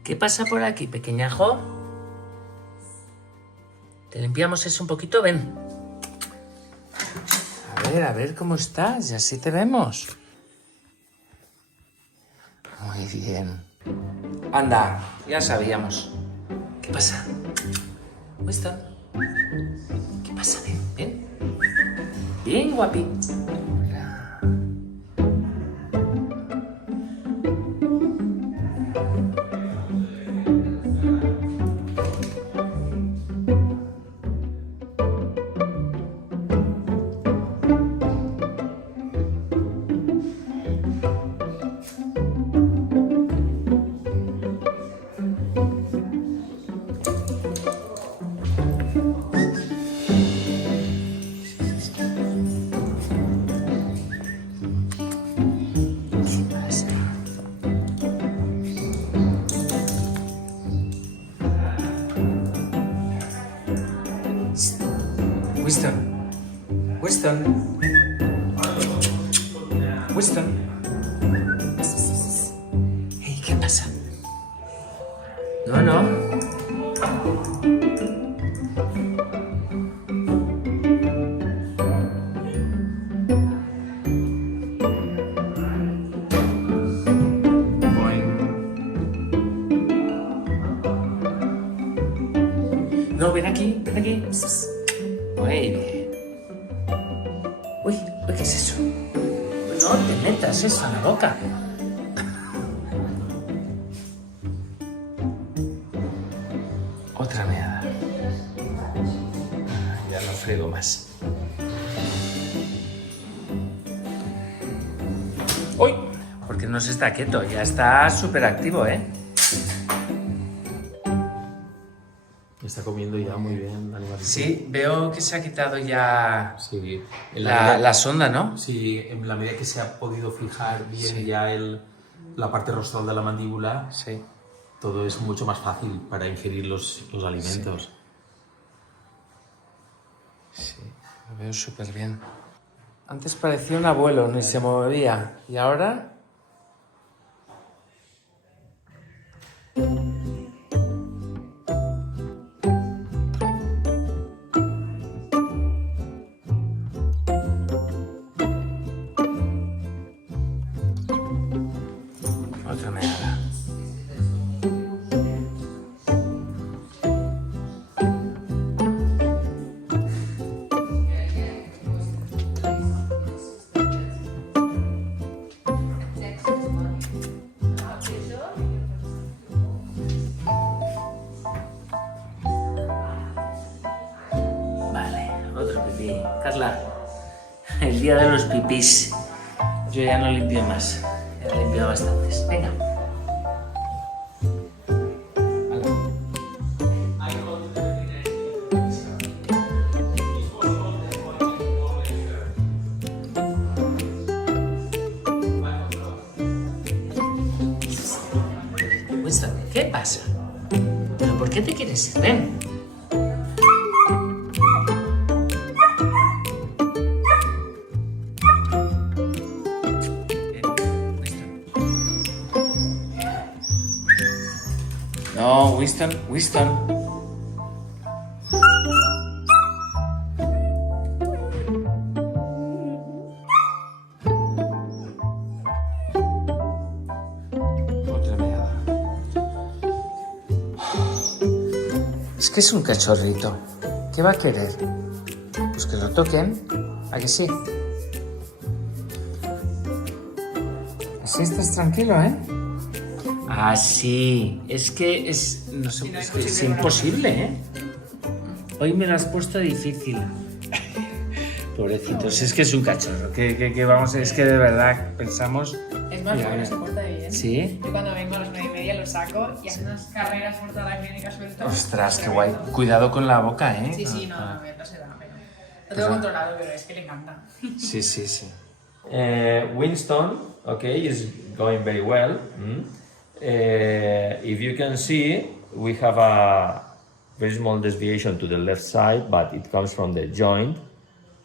¿Qué pasa por aquí, pequeñajo? ¿Te limpiamos eso un poquito? Ven. A ver cómo estás. Y así te vemos. Muy bien. Anda, ya sabíamos. ¿Qué pasa? Winston. ¿Qué pasa? Ven, ven. Bien, guapi. Winston. Hey, ¿qué pasa? No. No, ven aquí. Muy bien. Uy, ¿qué es eso? No te metas eso en la boca. Otra meada. Ya no frego más. ¡Uy! Porque no se está quieto, ya está súper activo, ¿eh? Está comiendo ya muy bien el animalito. Sí, veo que se ha quitado ya sí, la sonda, ¿no? Sí, en la medida que se ha podido fijar bien ya la parte rostral de la mandíbula, todo es mucho más fácil para ingerir los alimentos. Sí, lo veo súper bien. Antes parecía un abuelo, ni se movía. ¿Y ahora? Otra meada. Vale, otro pipí. Carla, el día de los pipís. Yo ya no limpio más. Ya he limpiado bastantes. Venga. Winston, ¿qué pasa? ¿Pero por qué te quieres ir? Ven. No, Winston. Otra meada. Es que es un cachorrito. ¿Qué va a querer? Pues que lo toquen. ¿A que sí? Así estás tranquilo, ¿eh? Ah, sí. Es que es imposible, ¿eh? Hoy me lo has puesto difícil. Pobrecitos, es que es un cachorro. Que vamos, es que de verdad pensamos... Es más bueno, se porta bien. ¿Sí? Yo cuando vengo a las 9:30 lo saco y hace unas carreras por toda la clínica suelto. Ostras, qué guay. Cuidado con la boca, ¿eh? Sí, no se da, pero... Lo tengo controlado, pero es que le encanta. Sí. Winston, okay, is going very well. If you can see, we have a very small desviation to the left side, but it comes from the joint,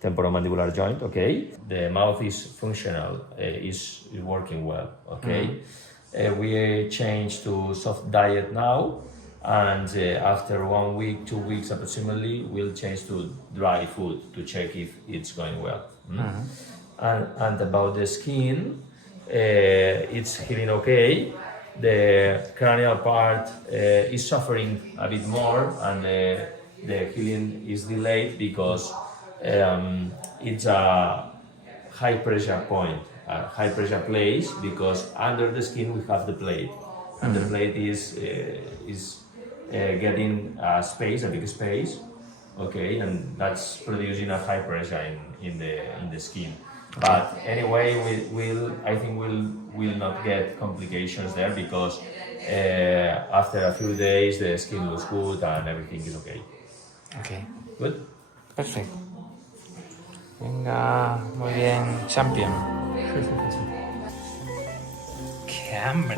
temporomandibular joint, okay? The mouth is functional, is working well, okay? We change to soft diet now, and after 1 week, 2 weeks approximately, we'll change to dry food to check if it's going well. And about the skin, it's healing okay. The cranial part is suffering a bit more, and the healing is delayed because it's a high pressure point, a high pressure place, because under the skin we have the plate, and the plate is getting a big space, okay, and that's producing a high pressure in the skin. But anyway, I think we'll not get complications there, because after a few days the skin looks good and everything is okay. Okay. Good. Perfect. Venga, muy bien, champion. ¡Qué hambre!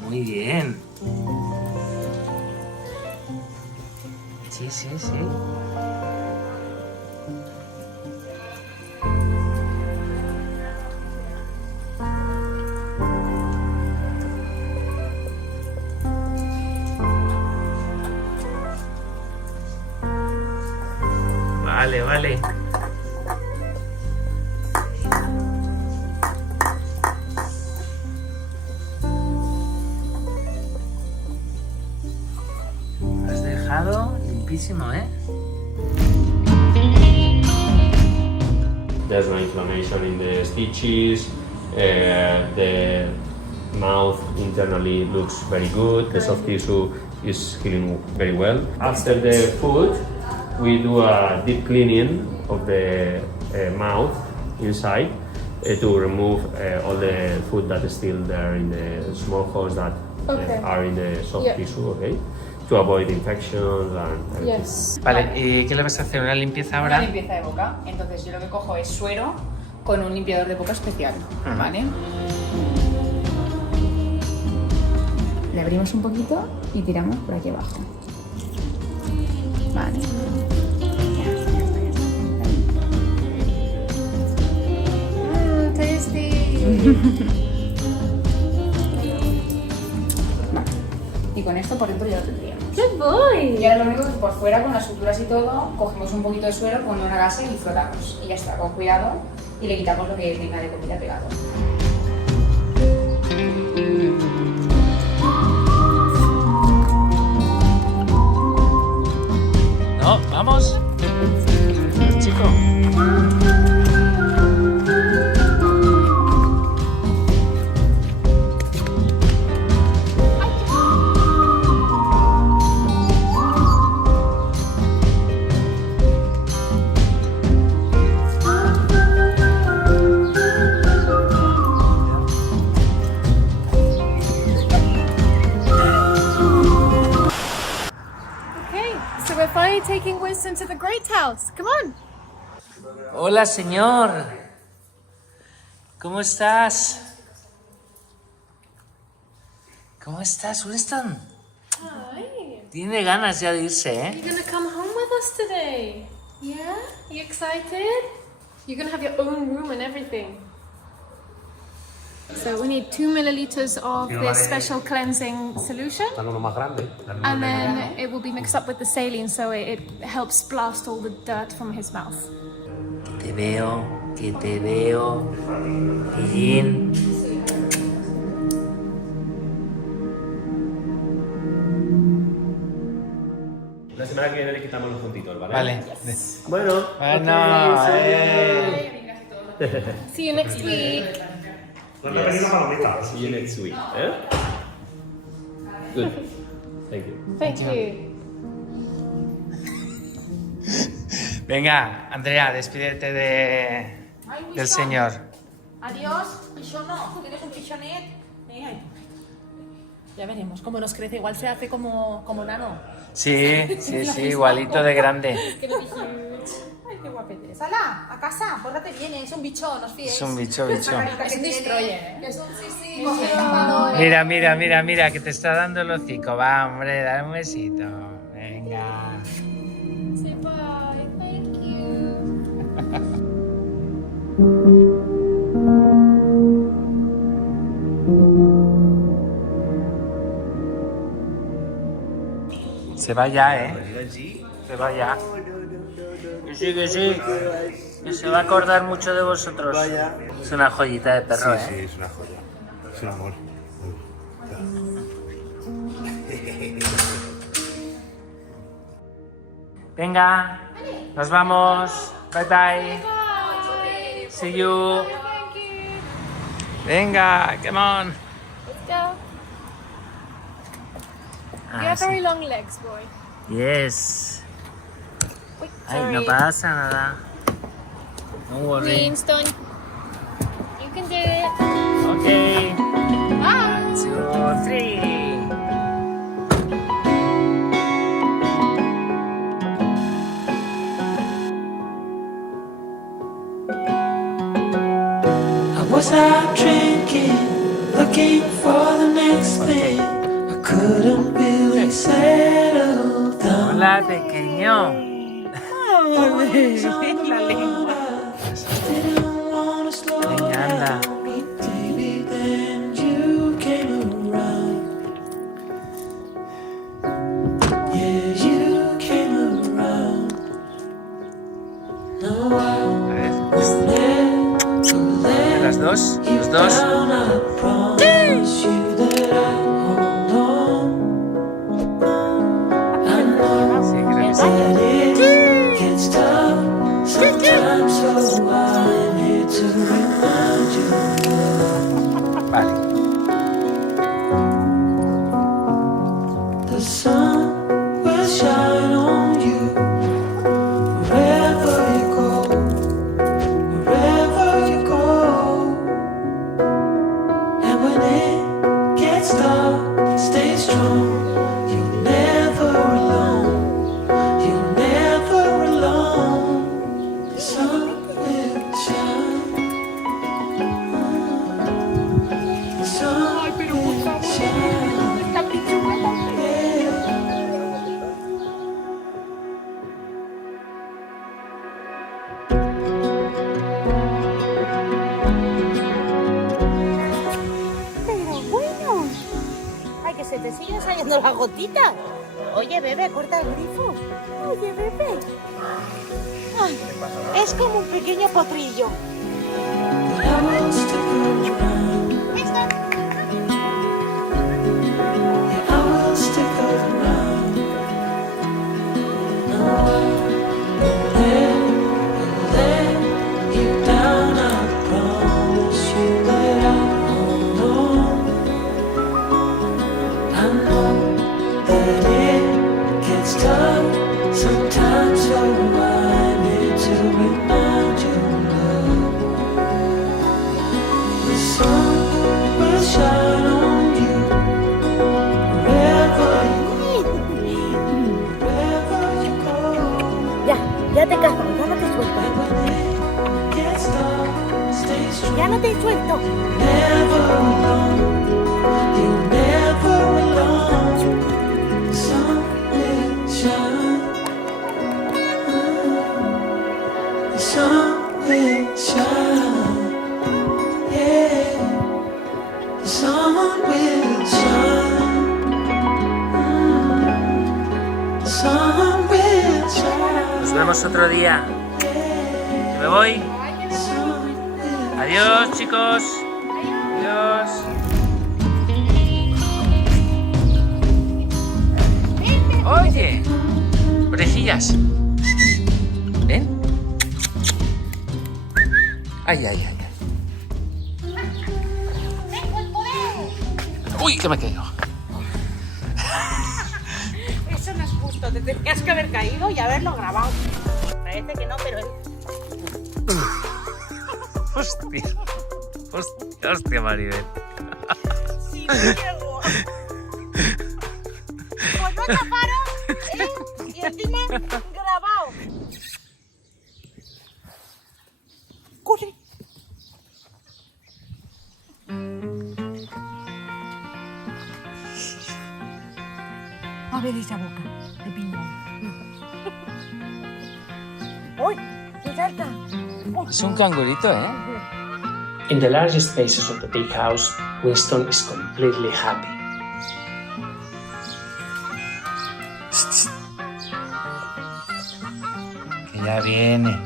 Muy bien. Sí, sí, sí. Vale, vale. Has dejado limpísimo, ¿eh? There's no inflammation in the stitches. The mouth internally looks very good. The soft tissue is healing very well. After the food, we do a deep cleaning of the mouth inside to remove all the food that is still there in the small holes that are in the soft tissue, okay? To avoid infections and everything. Yes. Vale, ¿y qué le vas a hacer? ¿Una limpieza ahora? Una limpieza de boca. Entonces yo lo que cojo es suero con un limpiador de boca especial, ¿vale? Le abrimos un poquito y tiramos por aquí abajo. Vale. Y con esto por dentro ya lo tendríamos. Good boy. Y ahora lo único que por fuera, con las suturas y todo, cogemos un poquito de suero con una gasa y frotamos. Y ya está, con cuidado, y le quitamos lo que tenga de comida pegado. No, vamos. Chico. So we're finally taking Winston to the Great House. Come on. Hola, señor. ¿Cómo estás? ¿Cómo estás, Winston? Hi. Tiene ganas ya de irse, ¿eh? You're gonna come home with us today. Yeah? You excited? You're gonna have your own room and everything. So we need 2 milliliters of this special cleansing solution. And then it will be mixed up with the saline, so it helps blast all the dirt from his mouth. Que te veo. Pillín. La semana que viene le quitamos los puntitos, ¿vale? Vale. Bueno. Bueno. See you next week. See you next week. Good. Thank you. Thank you. Venga, Andrea, despídete del señor. Adiós, pichono. ¿Tienes un pichonet? Ya veremos cómo nos crece. Igual se hace como nano. Sí, igualito de grande. Ay, qué guapete. Sala, a casa, pórtate bien, es un bicho, no os fiéis. Es un bicho. Es un destroyer, ¿eh? Es un sí. Mira, que te está dando el hocico. Va, hombre, dale un besito. Venga. Say bye. Thank you. Se va ya, ¿eh? Se va ya. Que sí. Que se va a acordar mucho de vosotros. Es una joyita de perro, ¿eh? Sí, es una joya. Es un amor. Venga, nos vamos. Bye bye. See you. Venga, come on. Let's go. You have very long legs, boy. Yes. Wait, Ay, no sorry. pasa nada. Don't worry. Winston, you can do it. Okay. Bye. 1, 2, 3. I was out drinking, looking for the next thing. I couldn't really settle down. Hola, pequeño. Venga, anda. Baby, then you came around. Yeah, you came around. No, I won't let Las dos, los you dos. down. I promise you that I'll hold on. I know that it gets tough sometimes, so I'm here to remind you. Vale. The sun will shine on you wherever you go, wherever you go. And when it gets dark, stay strong. You're never alone. You're never alone. The sun will shine. The sun will shine. Pero bueno. Ay, que se te siguen saliendo las gotitas. Oye, bebé, corta el grifo. Oye, bebé. Ay, es como un pequeño potrillo. Sometimes so I'm here to remind you, love. The sun will shine on you wherever you go. Ya te caso, ya no te suelto. Ya no te suelto. Never alone, you're never alone. The sun will shine. The sun will shine. Yeah. The sun will shine. The sun will shine. Nos vemos otro día. Me voy. Adiós, chicos. Adiós. Oye, orejillas. ¿Ven? Ay, ay, ay. Uy, que me he caído. Eso no es justo, te tenías que haber caído y haberlo grabado. Parece que no, pero él... Hostia. Hostia, hostia, Maribel. Sí, me llego. Pues no taparon, y encima grabado. ¡Corre! A ver esa boca de piñón. ¡Uy! ¡Se salta! Es un cangurito, ¿eh? In the large spaces of the big house, Winston is completely happy. Que ya viene.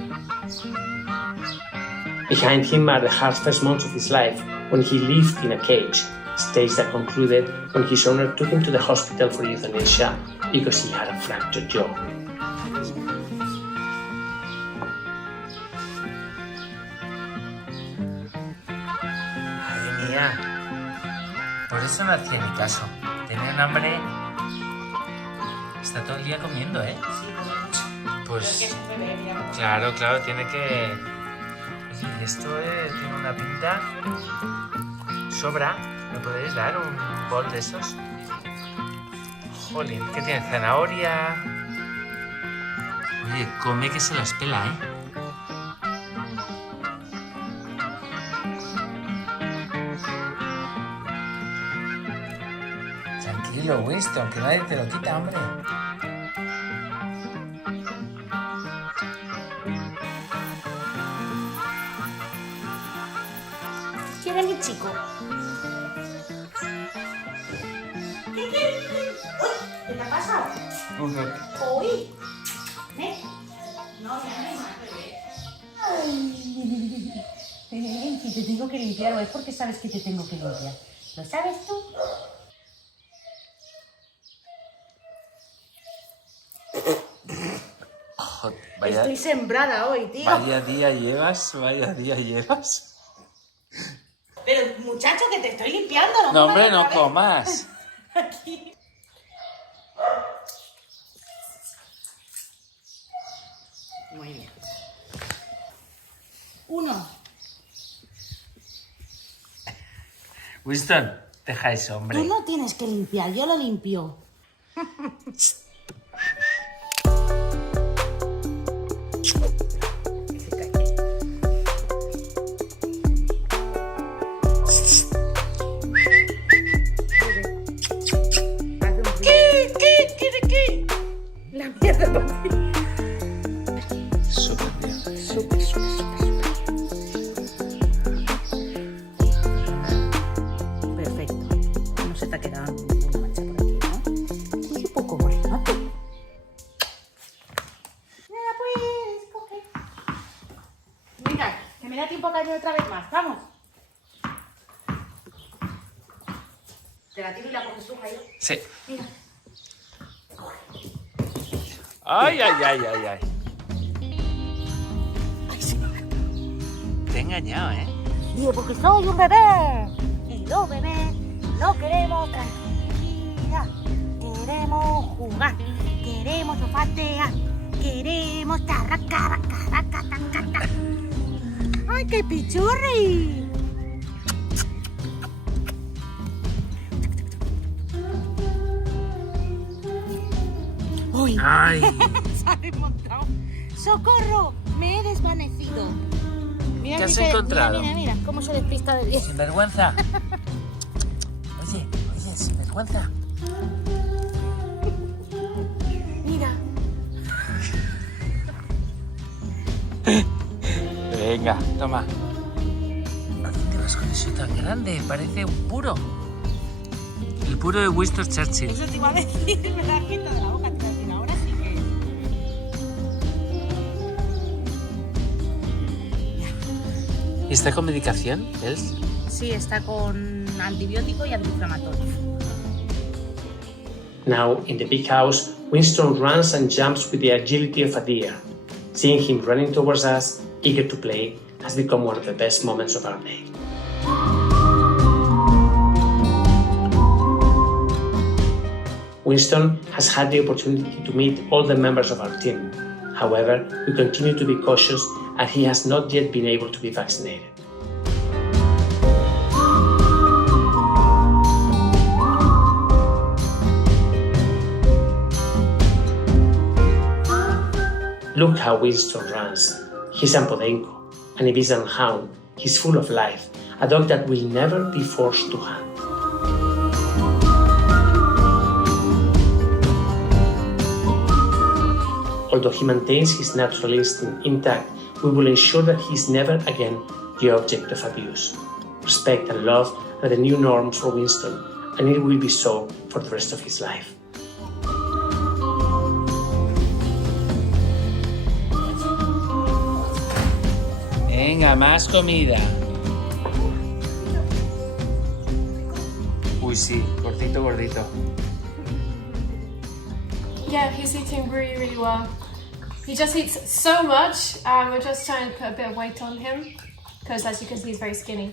Behind him are the hard first months of his life, when he lived in a cage, stage that concluded when his owner took him to the hospital for euthanasia because he had a fractured jaw. Por eso no hacía ni caso. Tenía un hambre... Está todo el día comiendo, ¿eh? Pues... Claro, tiene que... Oye, esto tiene una pinta... Sobra. ¿Me podéis dar un bol de esos? Jolín, ¿qué tiene? Zanahoria... Oye, come que se las pela, ¿eh? Tranquilo, Winston, que nadie te lo quita, hombre. ¿Quién es mi chico? ¿Qué te ha pasado? Uy. No, ay, si te tengo que limpiar o es porque sabes que te tengo que limpiar. ¿Lo sabes tú? Vaya, estoy sembrada hoy, tío. Vaya día llevas. Pero, muchacho, que te estoy limpiando, ¿no? No, hombre, no comas. Aquí. Muy bien. 1. Winston, deja eso, hombre. Tú no tienes que limpiar, yo lo limpio. ¿Qué? La mierda para ti. Súper bien. Súper. Perfecto. No se te ha quedado ninguna mancha por aquí, ¿no? Y un poco morenote. Nada, pues, coge. Venga, que me da tiempo a caer otra vez más. Vamos. Te la tiro y la coges tú, Jairo. Sí. Mira. Ay. Te he engañado, ¿eh? Digo, porque soy un bebé. Y los bebés no queremos tranquilidad. Queremos jugar. Queremos olfatear. Queremos tarraca. ¡Ay, qué pichurri! ¡Uy! ¡Ay! Se ha desmontado. ¡Socorro! Me he desvanecido. Mira, ¿Qué has encontrado? Mira, cómo se despista de bien. Sinvergüenza. Oye, sinvergüenza. Mira. Venga, toma. ¿A dónde vas con eso tan grande? Parece un puro. El puro de Winston Churchill. Eso te iba a decir, me la quito de la boca, tío. Ahora sí que... ¿Y está con medicación, Els? Sí, está con antibiótico y antiinflamatorio. Now, in the big house, Winston runs and jumps with the agility of a deer. Seeing him running towards us, eager to play, has become one of the best moments of our day. Winston has had the opportunity to meet all the members of our team. However, we continue to be cautious and he has not yet been able to be vaccinated. Look how Winston runs. He's a Podenco, and if he's a hound, he's full of life, a dog that will never be forced to hunt. Although he maintains his natural instinct intact, we will ensure that he is never again the object of abuse. Respect and love are the new norms for Winston, and it will be so for the rest of his life. Venga, más comida. Uy, sí, gordito. Yeah, he's eating really, really well. He just eats so much. We're just trying to put a bit of weight on him because, as you can see, he's very skinny.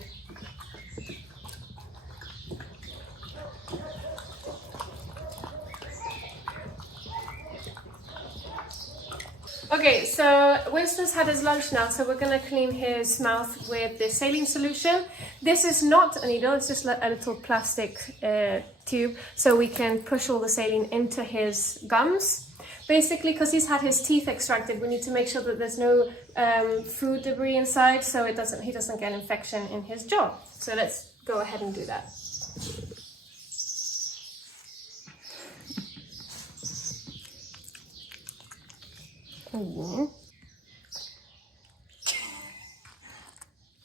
Okay, so Winston's had his lunch now, so we're going to clean his mouth with the saline solution. This is not a needle, it's just a little plastic tube, so we can push all the saline into his gums. Basically, because he's had his teeth extracted, we need to make sure that there's no food debris inside, so he doesn't get infection in his jaw. So let's go ahead and do that. Ooh.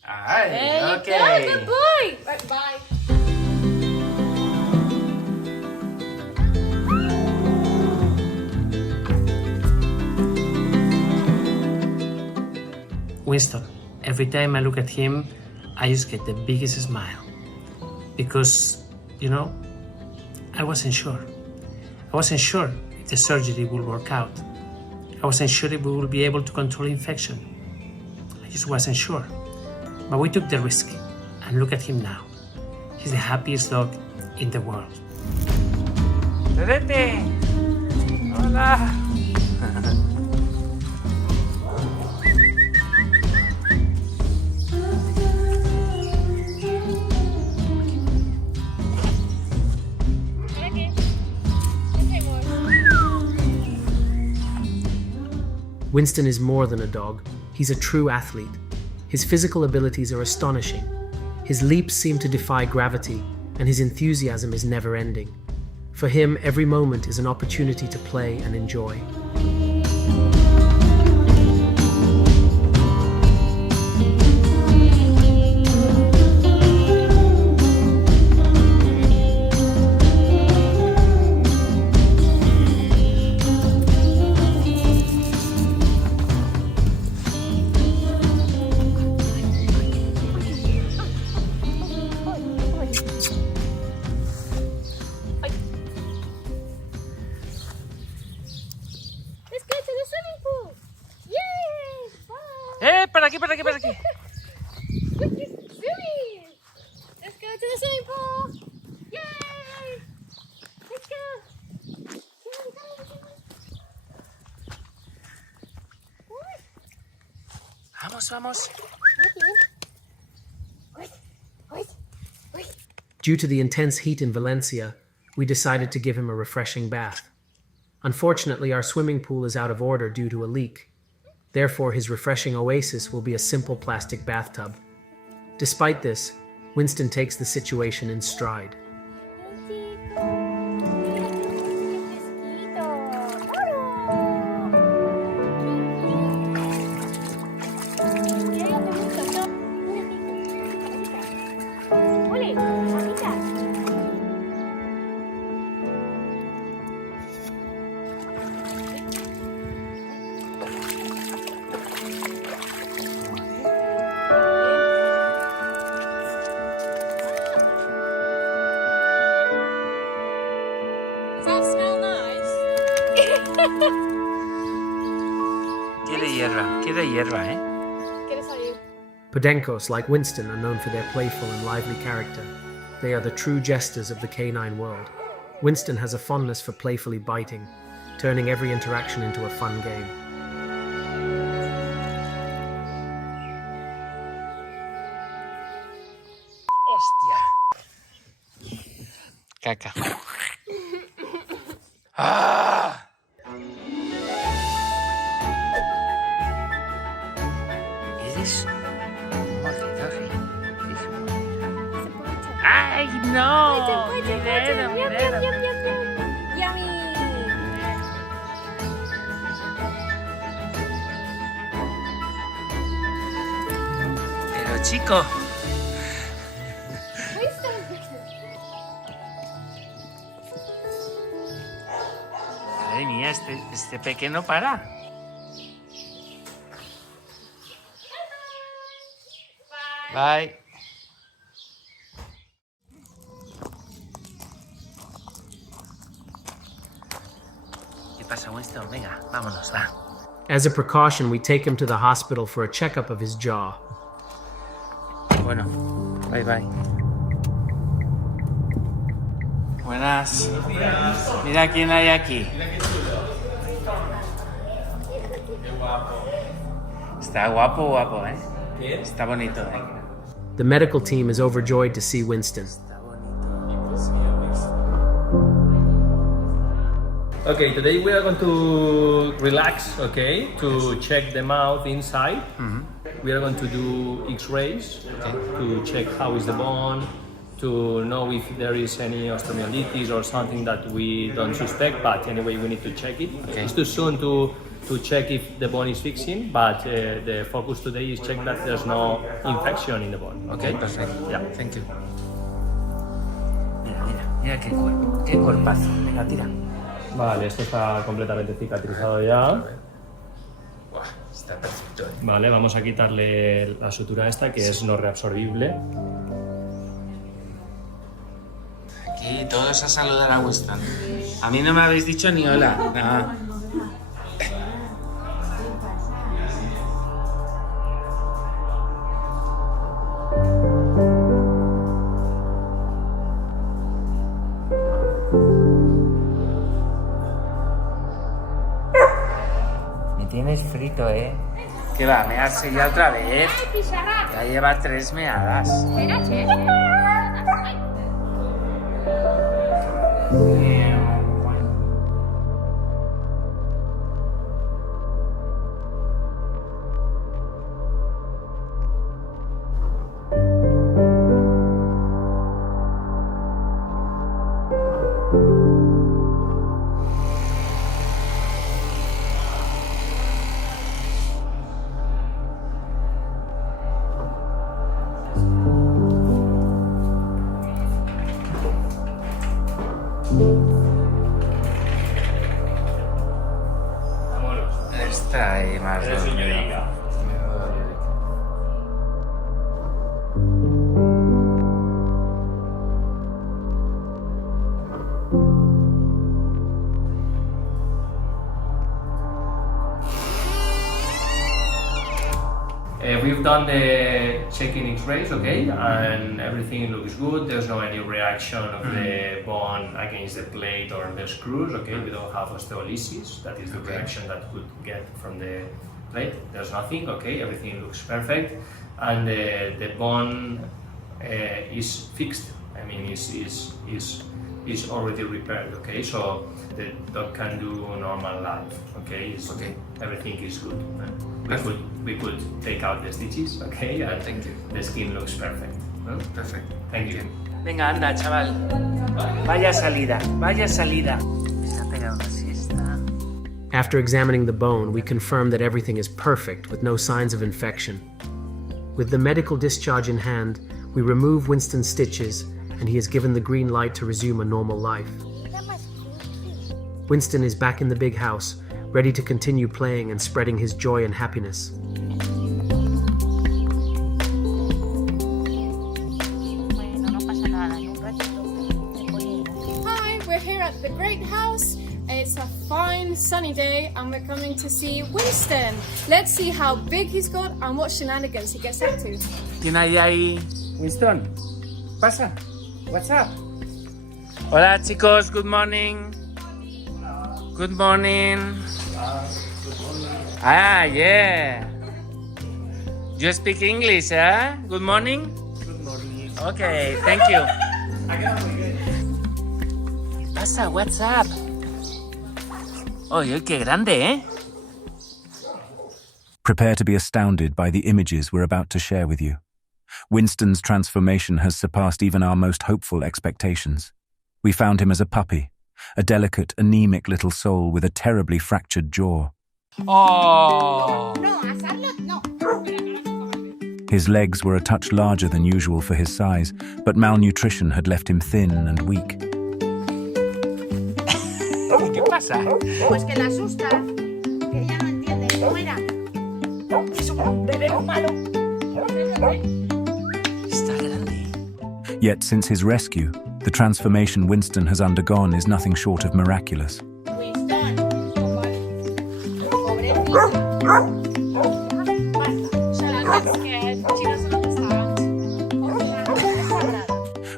Alright, there okay. you go, good boy! Right, bye. Winston, every time I look at him, I just get the biggest smile. Because, you know, I wasn't sure. I wasn't sure if the surgery would work out. I wasn't sure if we would be able to control infection. I just wasn't sure. But we took the risk, and look at him now. He's the happiest dog in the world. Terete. Hola. Winston is more than a dog. He's a true athlete. His physical abilities are astonishing. His leaps seem to defy gravity, and his enthusiasm is never-ending. For him, every moment is an opportunity to play and enjoy. Para aquí, para aquí, para aquí. Let's go to the swimming pool. Yay! Let's go. Vamos, vamos. Due to the intense heat in Valencia, we decided to give him a refreshing bath. Unfortunately, our swimming pool is out of order due to a leak. Therefore, his refreshing oasis will be a simple plastic bathtub. Despite this, Winston takes the situation in stride. Quiere hierba, ¿eh? Podencos, like Winston, are known for their playful and lively character. They are the true jesters of the canine world. Winston has a fondness for playfully biting, turning every interaction into a fun game. Hostia. Caca. ¡Ah! ¿Eres un mordedor, eh? ¡Ay, no! Mi dedo, mi dedo. Pero chico. Madre mía, este pequeño para. Bye. ¿Qué pasa, Winston? Venga, vámonos, va. As a precaution, we take him to the hospital for a checkup of his jaw. Bueno, bye bye. Buenas. Mira quién hay aquí. Qué guapo. Está guapo, guapo, ¿eh? Está bonito, ¿eh? The medical team is overjoyed to see Winston. Okay, today we are going to relax, okay, to check the mouth inside. We are going to do X-rays to check how is the bone, to know if there is any osteomyelitis or something that we don't suspect, but anyway we need to check it. Okay. It's too soon to check if the bone is fixing, but the focus today is check that there's no infection in the bone. Okay, perfect. Yeah. Thank you. Mira qué cuerpo, qué cuerpazo. Venga, tira. Vale, esto está completamente cicatrizado ya. Está perfecto. Vale, vamos a quitarle la sutura esta que es no reabsorbible. Aquí todos a saludar a Winston. A mí no me habéis dicho ni hola. No. Me tienes frito, ¿eh? ¿Qué va? ¿Mearse ya otra vez? Ya lleva 3 meadas. Está ahí más dormido. We've done the checking X-rays, okay, and everything looks good. There's no any reaction of the bone against the plate or the screws, okay. We don't have osteolysis. That is the reaction that could get from the plate. There's nothing, okay. Everything looks perfect, and the bone is fixed. I mean, is already repaired, okay. So the dog can do normal life, okay. Everything is good. We could take out the stitches, okay, and Thank you. the skin looks perfect. Perfect. Thank you. Venga, anda, chaval. Vaya salida, vaya salida. Se ha pegado una siesta. After examining the bone, we confirm that everything is perfect with no signs of infection. With the medical discharge in hand, we remove Winston's stitches and he is given the green light to resume a normal life. Winston is back in the big house, ready to continue playing and spreading his joy and happiness. Hi, we're here at the Great House. It's a fine sunny day and we're coming to see Winston. Let's see how big he's got and what shenanigans he gets up to. ¿Quién hay ahí? Winston, pasa. What's up? Hola chicos, good morning. Good morning. Ah, yeah. You speak English, eh? Good morning? Good morning. Okay, thank you. ¿Qué pasa? What's up? Oye, qué grande, ¿eh? Prepare to be astounded by the images we're about to share with you. Winston's transformation has surpassed even our most hopeful expectations. We found him as a puppy, a delicate, anemic little soul with a terribly fractured jaw. Oh! His legs were a touch larger than usual for his size, but malnutrition had left him thin and weak. ¿Qué pasa? Pues que la asusta, que ella no entiende. Fuera. Es un bebé malo. Está grande. Yet since his rescue, the transformation Winston has undergone is nothing short of miraculous.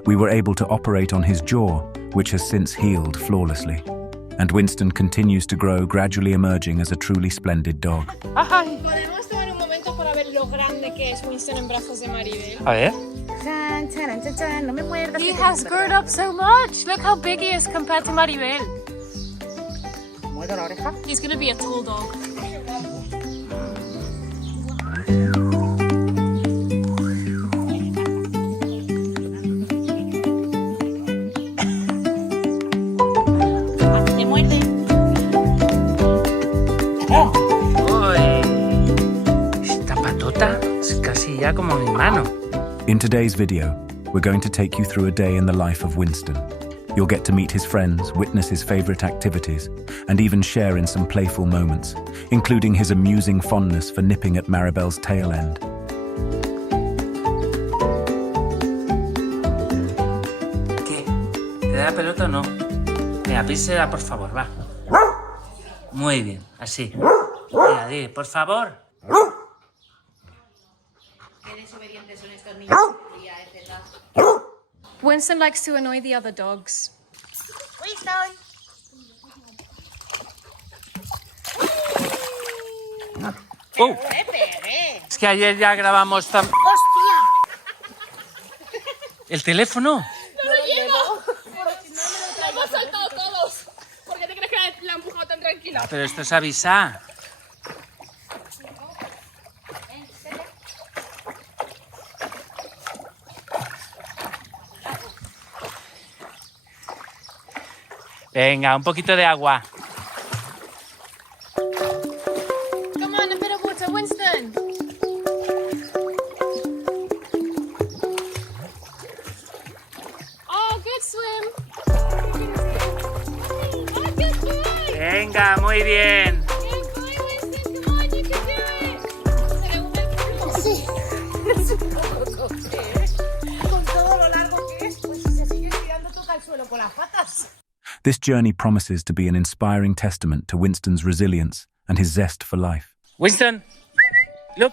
We were able to operate on his jaw, which has since healed flawlessly. and Winston continues to grow, gradually emerging as a truly splendid dog. Podemos tomar un momento para ver lo grande que es Winston en brazos de Maribel. A ver. No me muerdas. He has grown up so much. Look how big he is compared to Maribel. Muerdo la oreja. He's going to be a tall dog. Te muerde. Esta patota es casi ya como mi mano. In today's video, we're going to take you through a day in the life of Winston. You'll get to meet his friends, witness his favorite activities, and even share in some playful moments, including his amusing fondness for nipping at Maribel's tail end. ¿Qué? ¿Te da la pelota o no? Venga, písela, por favor, va. Muy bien, así. Venga, di, por favor. Qué desobedientes son estos niños. Winston likes to annoy the other dogs. Winston. ¡Oh! Es que ayer ya grabamos tan... ¡Hostia! ¿El teléfono? ¡No lo llevo! ¡Lo hemos saltado todos! ¿Por qué te crees que la he empujado tan tranquila? Ah, pero esto es avisar. Venga, un poquito de agua. Come on, a bit of water, Winston. Oh, good swim. Oh, good boy. Venga, muy bien. Good boy, Winston. Come on, you can do it. Sí. Es un poco coche, ¿eh? Con todo lo largo que es, pues si se sigue tirando toca el suelo con las patas. This journey promises to be an inspiring testament to Winston's resilience and his zest for life. Winston, look.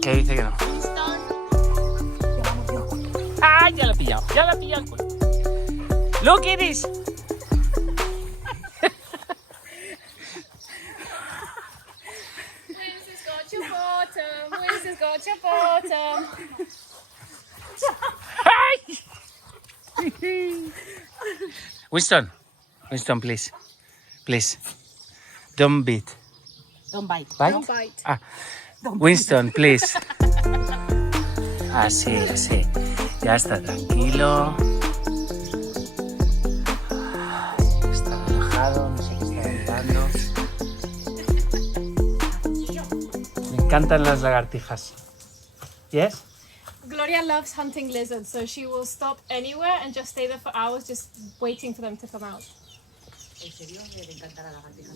¿Qué dice que no? ¡Ah, ya lo he pillado! ¡Ya lo he pillado! ¡Look at this! Winston's got your bottom. Winston's got your bottom. Winston, please. Please. Don't beat. Don't bite. Bite? Don't bite. Ah. Winston, please. Así, así. Ya está tranquilo. Está relajado, no sé qué está mirando. Me encantan las lagartijas. ¿Yes? Gloria loves hunting lizards, so she will stop anywhere and just stay there for hours, just waiting for them to come out. ¿En serio? ¿Le encantará la lagartija?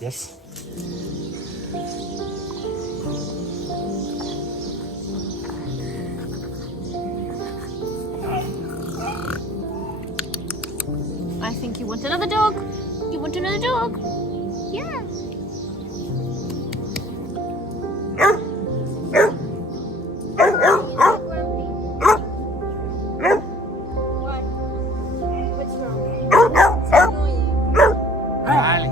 Yes. I think you want another dog. You want another dog? Yeah. Vale.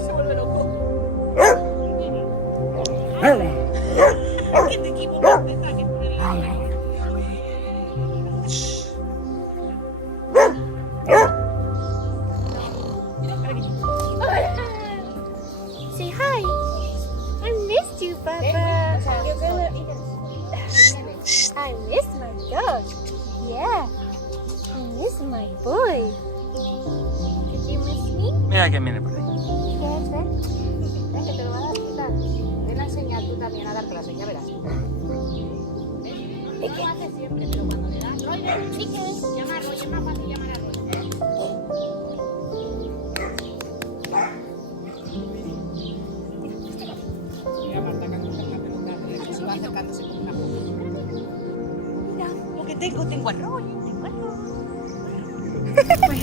Se vuelve loco. Que te equivocaste, que Say hi. I missed you, Papa. I miss my dog. Yeah. I miss my boy. Did you miss me? Mira que viene por ahí. Yes, Ven, que te lo va a dar. Ven a enseñar tú también a darte la señal, verás. Es que hace siempre, pero cuando le das, Roy, ven, sí que es. Llama a Roy, es más fácil llamar a Roy. Mira, Marta, que coge la pelota, se va acercándose con una pelota. Mira, lo que tengo a Roy, tengo a Roy.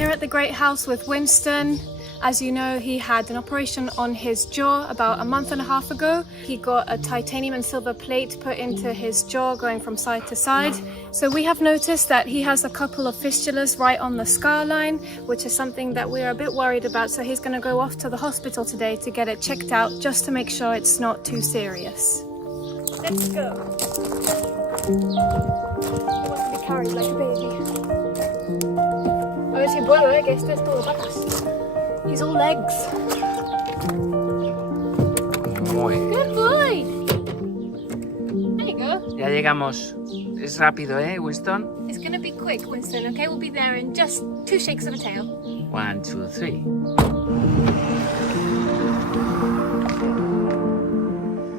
here at the Great House with Winston. As you know, he had an operation on his jaw about a month and a half ago. He got a titanium and silver plate put into his jaw going from side to side. So we have noticed that he has a couple of fistulas right on the scar line, which is something that we're a bit worried about. So he's going to go off to the hospital today to get it checked out just to make sure it's not too serious. Let's go. He wants to be carried like a baby. A ver si puedo, que este es todo patas. He's all legs. Muy. Good boy. There you go. Ya llegamos. Es rápido, Winston? It's gonna be quick, Winston, okay? We'll be there in just 2 shakes of a tail. 1, 2, 3.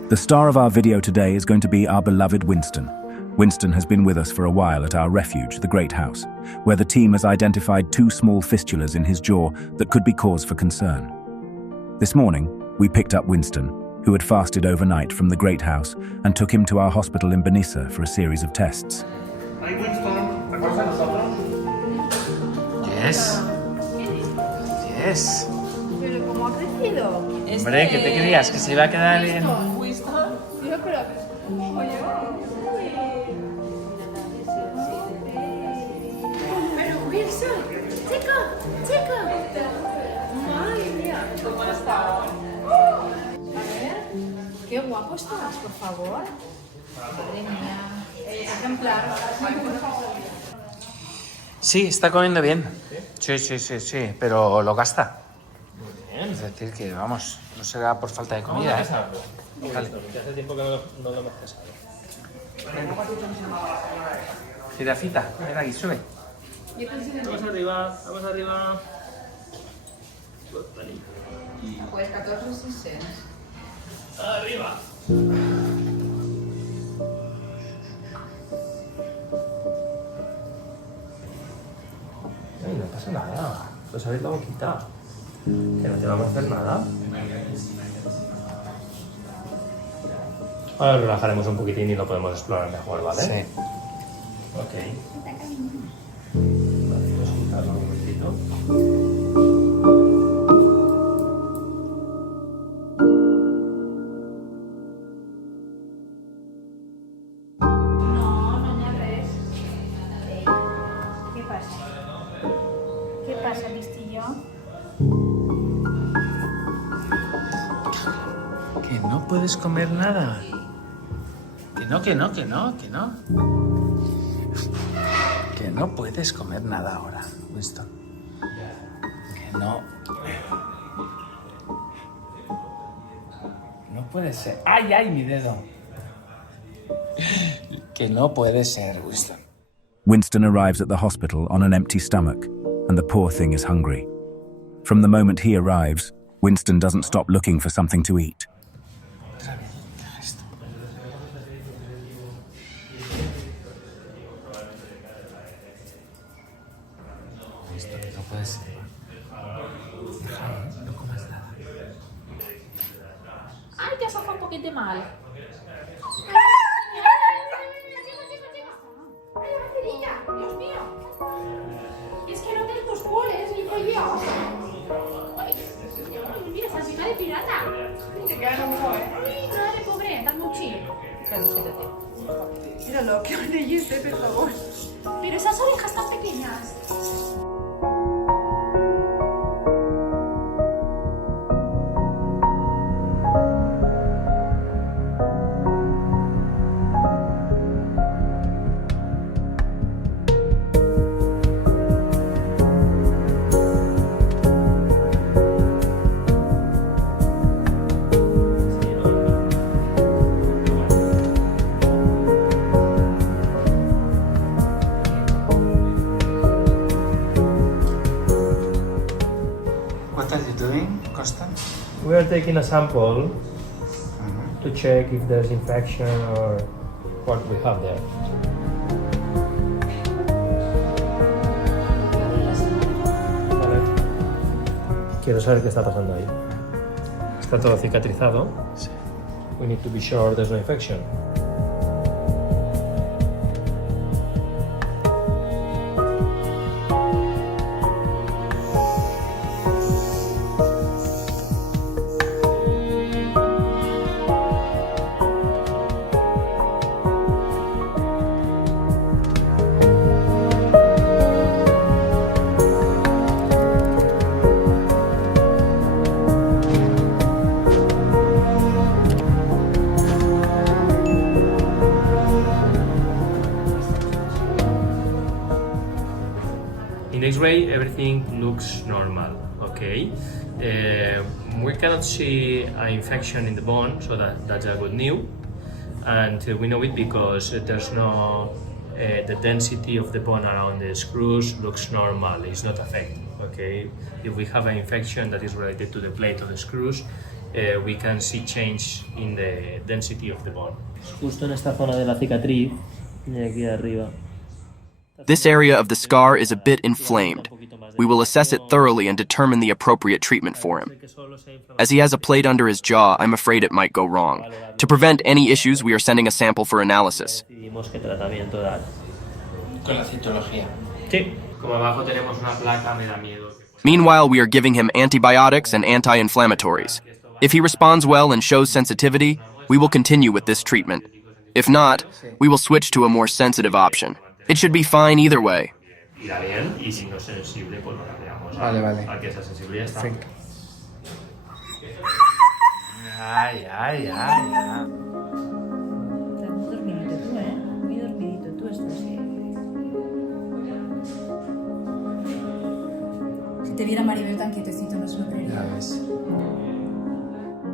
The star of our video today is going to be our beloved Winston. Winston has been with us for a while at our refuge, the Great House, where the team has identified 2 small fistulas in his jaw that could be cause for concern. This morning, we picked up Winston, who had fasted overnight from the Great House, and took him to our hospital in Benissa for a series of tests. Hi, Winston. ¿Te acuerdas de nosotros? Yes. Yes. Pero ¿cómo ha crecido? Hombre, ¿qué te creías? ¿Que se iba a quedar en...? Winston. Tío, pero... Oye, pero Wilson, chico. Madre mía, ¿cómo está? A ver, qué guapo estás, por favor. Madre mía, ejemplar. Sí, está comiendo bien. Sí, pero lo gasta. Es decir, que vamos, no será por falta de comida, ¿eh? Vale. Hace tiempo que no lo hemos pesado. Jirafita, ven aquí, sube. Vamos arriba. Pues 14 y 6. Arriba. Ay, no pasa nada. Pues habéis la boquita. Que no te vamos a hacer nada. Ahora lo relajaremos un poquitín y lo podemos explorar mejor, ¿vale? Sí. Ok. Vale, pues quitarlo un momentito. ¿Qué pasa, listillo? Que no puedes comer nada. Que no. Que no puedes comer nada ahora, Winston. Que no. No puede ser. ¡Ay, mi dedo! Que no puede ser, Winston. Winston arrives at the hospital on an empty stomach, and the poor thing is hungry. From the moment he arrives, Winston doesn't stop looking for something to eat. No puede ser. No comas nada. Ay, te has sacado un poquito mal. Dios mío. Es que no tengo poles, y por Dios. Ay, mira, esa cita de pirata. Te quedas mucho, Ay, madre pobre, dame un chile. Claro, siéntate. Míralo, qué orillete, por favor. Pero esas orejas tan pequeñas. We are taking a sample to check if there's infection or what we have there. Vale. Quiero saber qué está pasando ahí. Está todo cicatrizado. Sí. We need to be sure there's no infection. X-ray, everything looks normal, okay? We cannot see an infection in the bone, so that's a good news. And we know it because there's no, the density of the bone around the screws looks normal, it's not affected, okay? If we have an infection that is related to the plate of the screws, we can see change in the density of the bone. Justo en esta zona de la cicatriz, y aquí arriba. This area of the scar is a bit inflamed. We will assess it thoroughly and determine the appropriate treatment for him. As he has a plate under his jaw, I'm afraid it might go wrong. To prevent any issues, we are sending a sample for analysis. Decidimos qué tratamiento dar. Con la citología. Sí. Como abajo tenemos una placa, me da miedo. Meanwhile, we are giving him antibiotics and anti-inflammatories. If he responds well and shows sensitivity, we will continue with this treatment. If not, we will switch to a more sensitive option. It should be fine either way. Irá bien, y si no es sensible, pues lo cambiamos Vale. a que esa sensibilidad está. Perfecto. Ay. Estás muy dormidito tú, ¿eh? Muy dormidito tú estás. Si te viera Maribel tan quietecito, no se lo creería. Ya ves.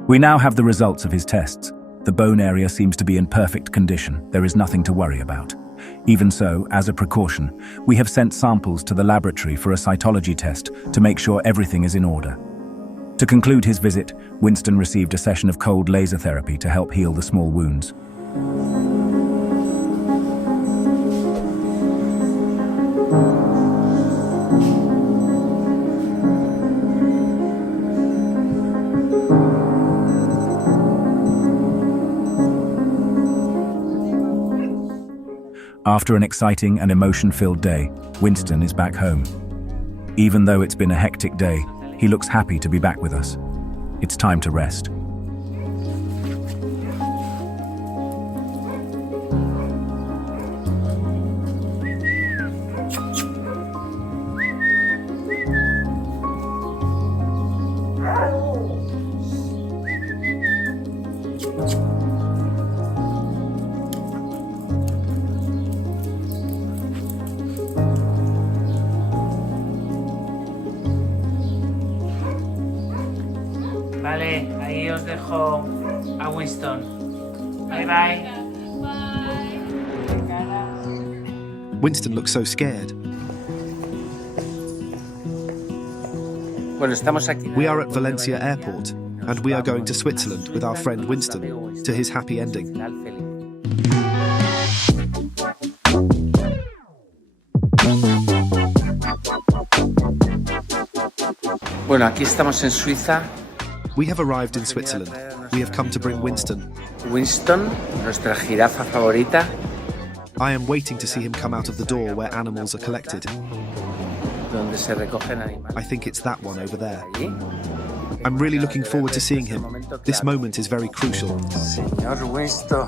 We now have the results of his tests. The bone area seems to be in perfect condition. There is nothing to worry about. Even so, as a precaution, we have sent samples to the laboratory for a cytology test to make sure everything is in order. To conclude his visit, Winston received a session of cold laser therapy to help heal the small wounds. After an exciting and emotion-filled day, Winston is back home. Even though it's been a hectic day, he looks happy to be back with us. It's time to rest. Vale, ahí os dejo a Winston. Bye bye. Winston looks so scared. Bueno, estamos aquí. We are at Valencia Airport, and we are going to Switzerland with our friend Winston to his happy ending. Bueno, aquí estamos en Suiza. We have arrived in Switzerland. We have come to bring Winston. Winston, nuestra jirafa favorita. I am waiting to see him come out of the door where animals are collected. Donde se recogen animales. I think it's that one over there. I'm really looking forward to seeing him. This moment is very crucial. Señor Winston.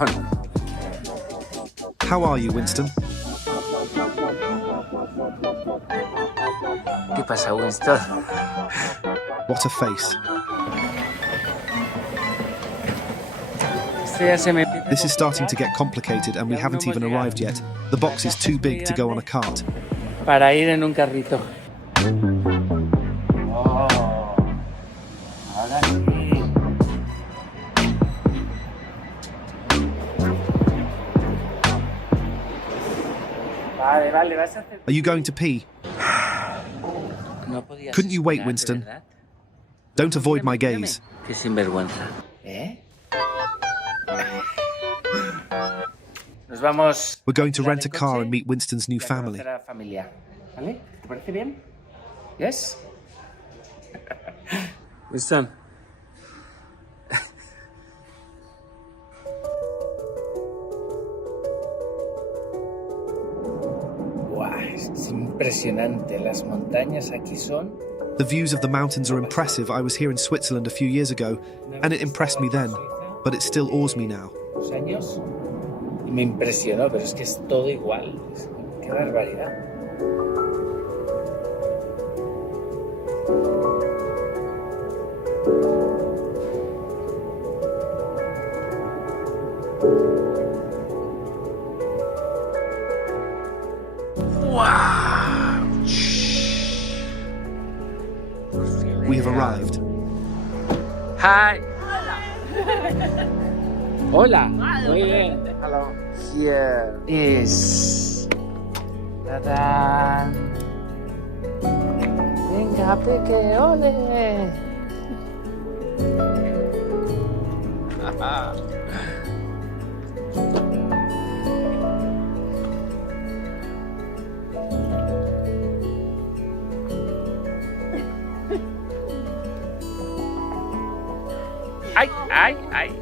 How are you, Winston? ¿Qué pasa, Winston? What a face. This is starting to get complicated and we haven't even arrived yet. The box is too big to go on a cart. Para ir en un carrito. Ahora sí. Vale, vas a hacer. Are you going to pee? No podías Couldn't you wait, esperarte, Winston? ¿verdad? Don't avoid my gaze. Qué sinvergüenza. Nos vamos. We're going to rent a car and meet Winston's new family. Familia. ¿Vale? ¿Te parece bien? Yes? Winston. Wow, es impresionante. Las montañas aquí son. The views of the mountains are impressive. I was here in Switzerland a few years ago, and it impressed me then, but it still awes me now. Años y me impresionó, pero es que es todo igual. Qué barbaridad. ¡Wow! have arrived. Hi. Hola. Muy bien. Hello. Here is. ¡Tadán! Venga, peque, ole. ¡Ay, ay, ay!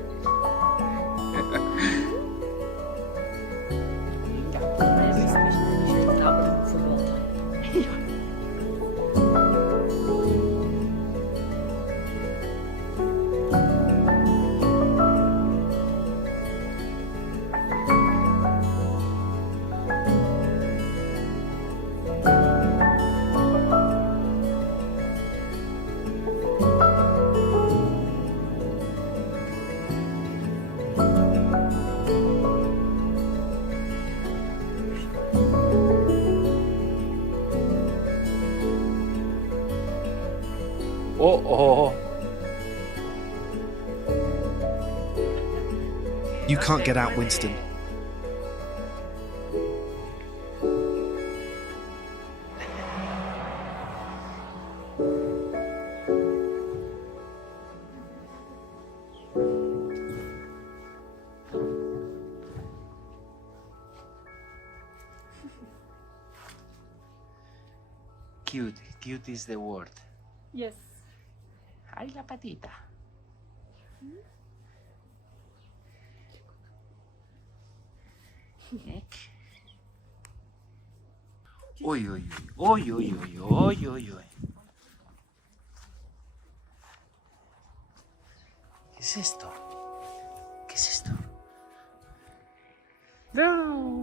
Oh. You can't get out, Winston. Cute is the word. Yes. Ay, la patita. Uy, uy, uy, uy, uy, uy, uy, uy. ¿Qué es esto? ¿Qué es esto? No.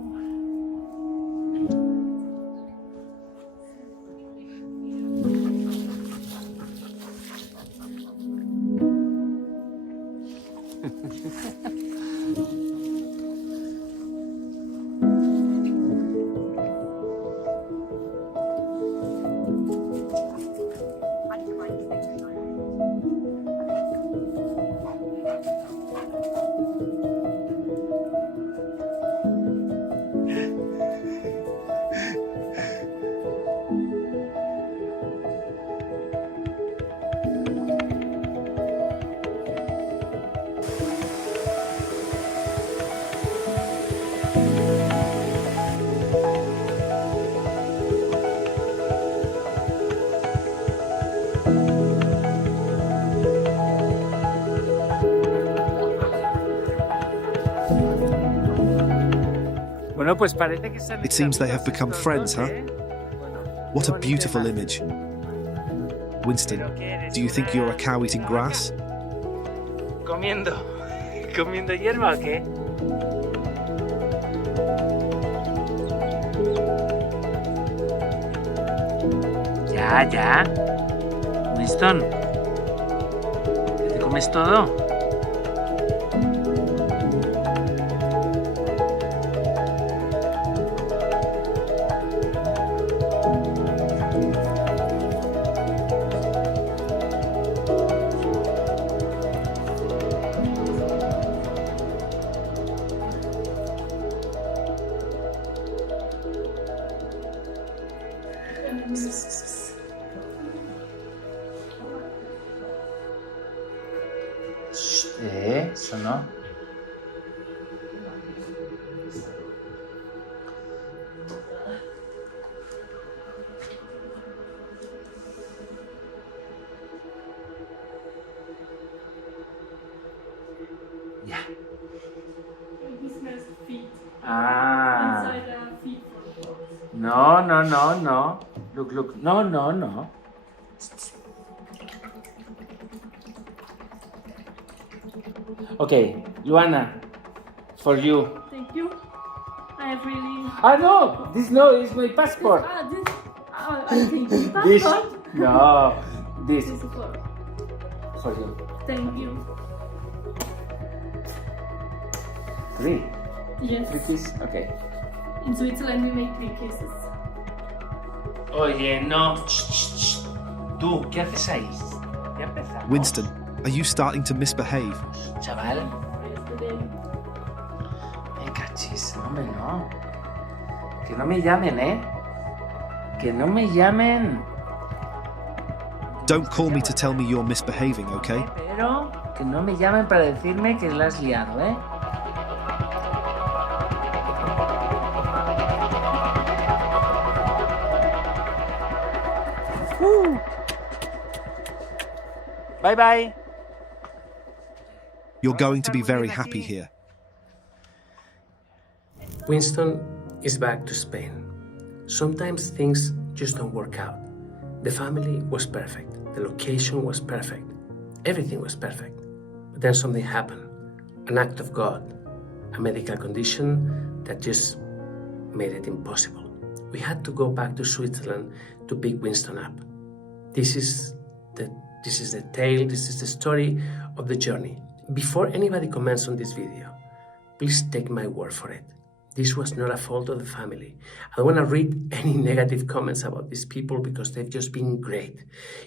Bueno, pues parece que It seems they have become friends, huh? What a beautiful image. Winston, do you think you're a cow eating grass? ¿Comiendo hierba o qué? Ya. Winston, ¿te comes todo? Eso no. Ya. Ah. No. Look. No. Okay, Luana, for you. Thank you. I have really. Ah, no, this is my passport. I think passport. This is for you. Thank you. Three? Yes. 3 kisses? Okay. In Switzerland we make 3 kisses. Oye, no. Tú, ¿qué haces ahí? Winston, are you starting to misbehave? Chaval. Me cachis, hombre, no. Que no me llamen, ¿eh? Que no me llamen. Don't call me to tell me you're misbehaving, okay? Pero que no me llamen para decirme que la has liado, ¿eh? Bye bye. You're going to be very happy here. Winston is back to Spain. Sometimes things just don't work out. The family was perfect. The location was perfect. Everything was perfect. But then something happened. An act of God. A medical condition that just made it impossible. We had to go back to Switzerland to pick Winston up. This is the tale, this is the story of the journey. Before anybody comments on this video, please take my word for it. This was not a fault of the family. I don't want to read any negative comments about these people because they've just been great.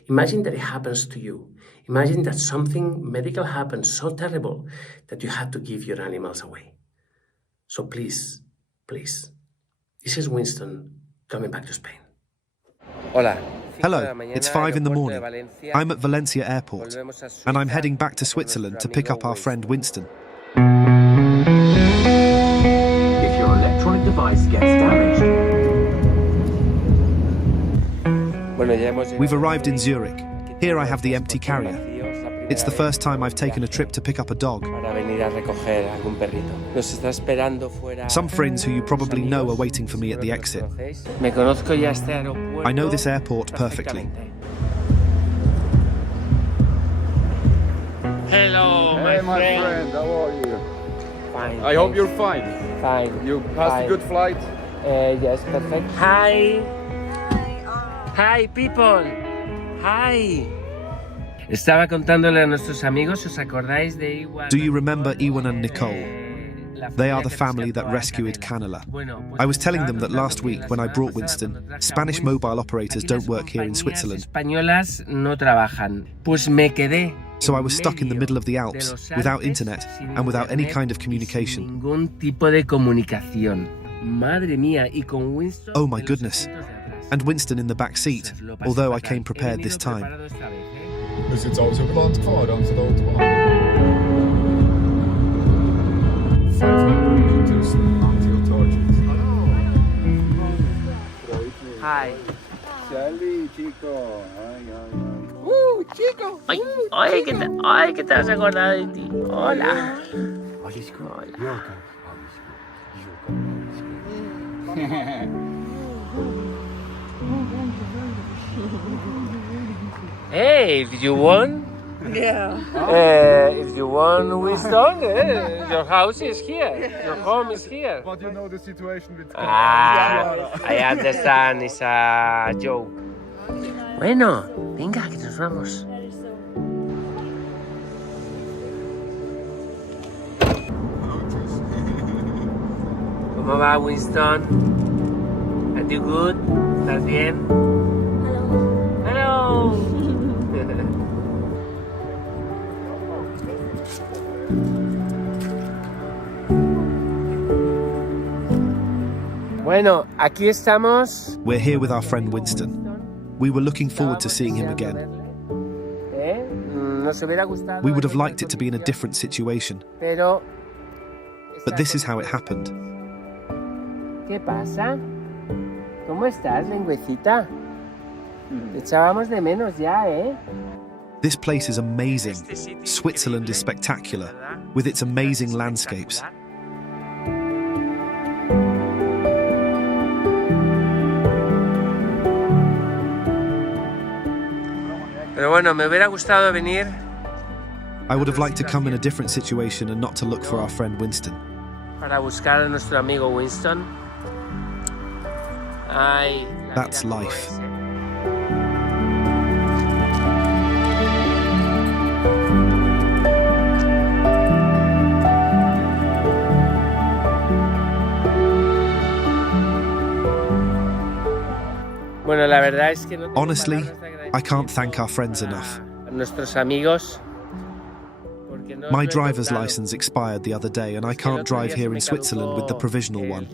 Imagine that it happens to you. Imagine that something medical happens so terrible that you had to give your animals away. So please, please, this is Winston coming back to Spain. Hola. Hello, it's 5 in the morning. I'm at Valencia Airport, and I'm heading back to Switzerland to pick up our friend Winston. If your electronic device gets damaged. We've arrived in Zurich. Here I have the empty carrier. It's the first time I've taken a trip to pick up a dog. Some friends who you probably know are waiting for me at the exit. I know this airport perfectly. Hello, my friend. How are you? Fine. I hope you're fine. Fine. You passed a good flight? Yes, perfect. Hi. Hi, people. Hi. Estaba contándole a nuestros amigos, ¿os acordáis de Iwan? Do you remember Iwan and Nicole? They are the family that rescued Canela. I was telling them that last week when I brought Winston, Spanish mobile operators don't work here in Switzerland. Españolas no trabajan. Pues me quedé. So I was stuck in the middle of the Alps, without internet and without any kind of communication. Ningún tipo de comunicación. Madre mía, y con Winston. Oh my goodness. And Winston in the back seat, although I came prepared this time. Du sitzt auch so plant kvar, alltså det autobahn. 500 meters until target. Hi. Sally, chico. Ay. Chico. Ay, ¿qué te has acordado de ti? Hola. Hola. Hey, if you want, if you want Winston, your house is here, your home is here. But you know the situation with I understand, it's a joke. Bueno, venga, que nos vamos. ¿Cómo va, Winston? Are you good? ¿Estás bien? Hello. Bueno, aquí estamos. We're here with our friend Winston. We were looking forward to seeing him again. We would have liked it to be in a different situation. But this is how it happened. ¿Qué pasa? ¿Cómo estás, lengüecita? Te echábamos de menos ya, ¿eh? This place is amazing. Switzerland is spectacular, with its amazing landscapes. Pero bueno, me hubiera gustado venir. I would have liked to come in a different situation and not to look for our friend Winston. Para buscar a nuestro amigo Winston. Ay, that's life. Bueno, la verdad es que no. Honestly, I can't thank our friends enough. nuestros amigos. My driver's license expired the other day and I can't drive here in Switzerland with the provisional one.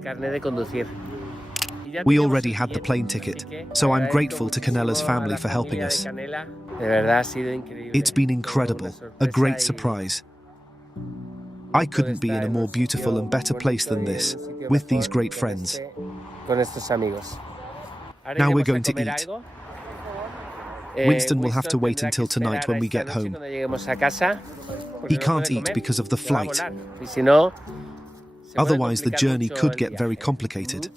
We already had the plane ticket, so I'm grateful to Canella's family for helping us. It's been incredible, a great surprise. I couldn't be in a more beautiful and better place than this, with these great friends. Now we're going to eat. Winston will have to wait until tonight when we get home. He can't eat because of the flight. Otherwise, the journey could get very complicated.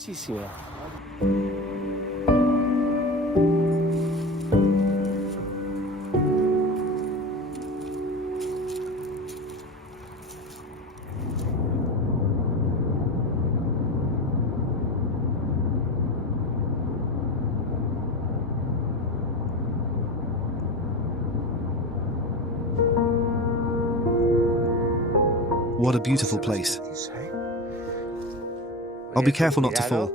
What a beautiful place. I'll be careful not to fall.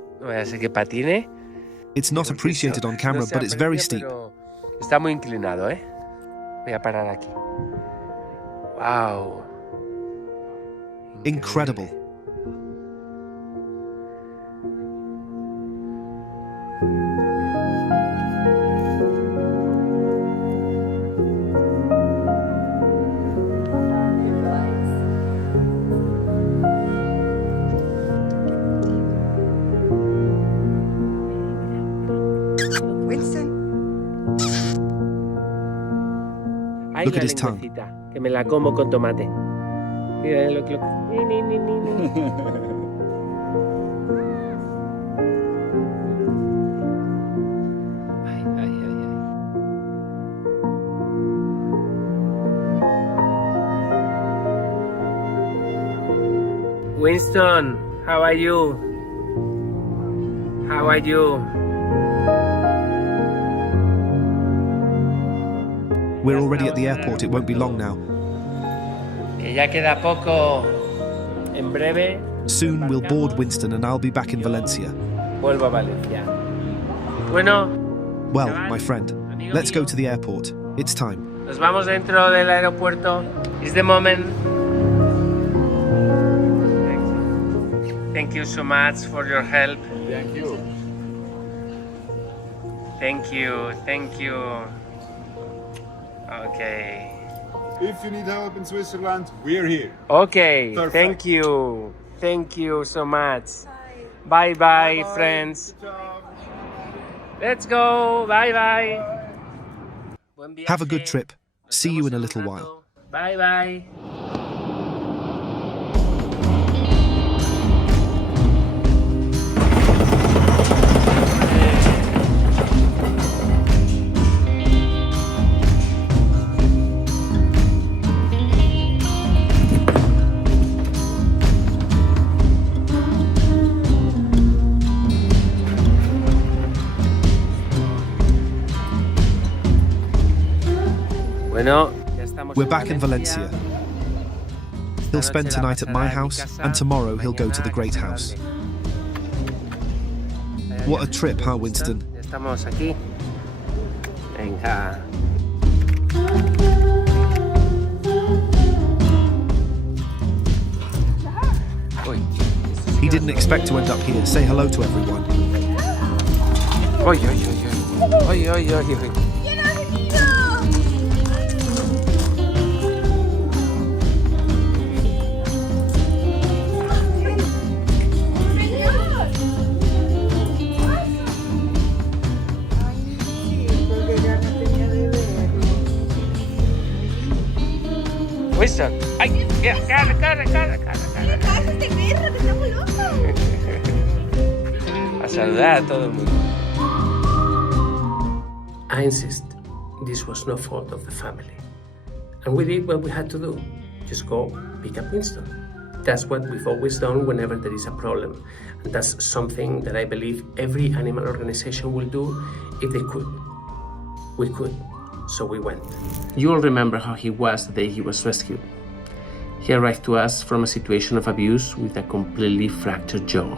It's not appreciated on camera, but it's very steep. Está muy inclinado, ¿eh? Voy a parar aquí. Wow. Incredible. Look at his tongue. Que me la como con tomate. Mira, look. Winston, how are you? How are you? We're already at the airport, it won't be long now. Ya queda poco. En breve. Soon we'll board Winston and I'll be back in Valencia. Vuelvo a Valencia. Bueno. Well, my friend, let's go to the airport. It's time. Nos vamos dentro del aeropuerto. It's the moment. Thank you so much for your help. Thank you. Thank you. Thank you. Okay. If you need help in Switzerland, we're here. Okay. Perfect. Thank you. Thank you so much. Bye bye, friends. Let's go. Bye bye. Have a good trip. See you in a little while. Bye bye. We're back in Valencia. He'll spend tonight at my house, and tomorrow he'll go to the Great House. What a trip, huh, Winston? Estamos aquí. Venga. He didn't expect to end up here. Say hello to everyone. Oy, oy, oy, oy. Oy, oy, oy, oy. Winston, ay, mira, cara. ¿Qué pasa este perro que está muy loco? A saludar a todo el mundo. I insist this was no fault of the family. And we did what we had to do. Just go pick up Winston. That's what we've always done whenever there is a problem. And that's something that I believe every animal organization will do if they could. We could. So we went. You all remember how he was the day he was rescued. He arrived to us from a situation of abuse with a completely fractured jaw.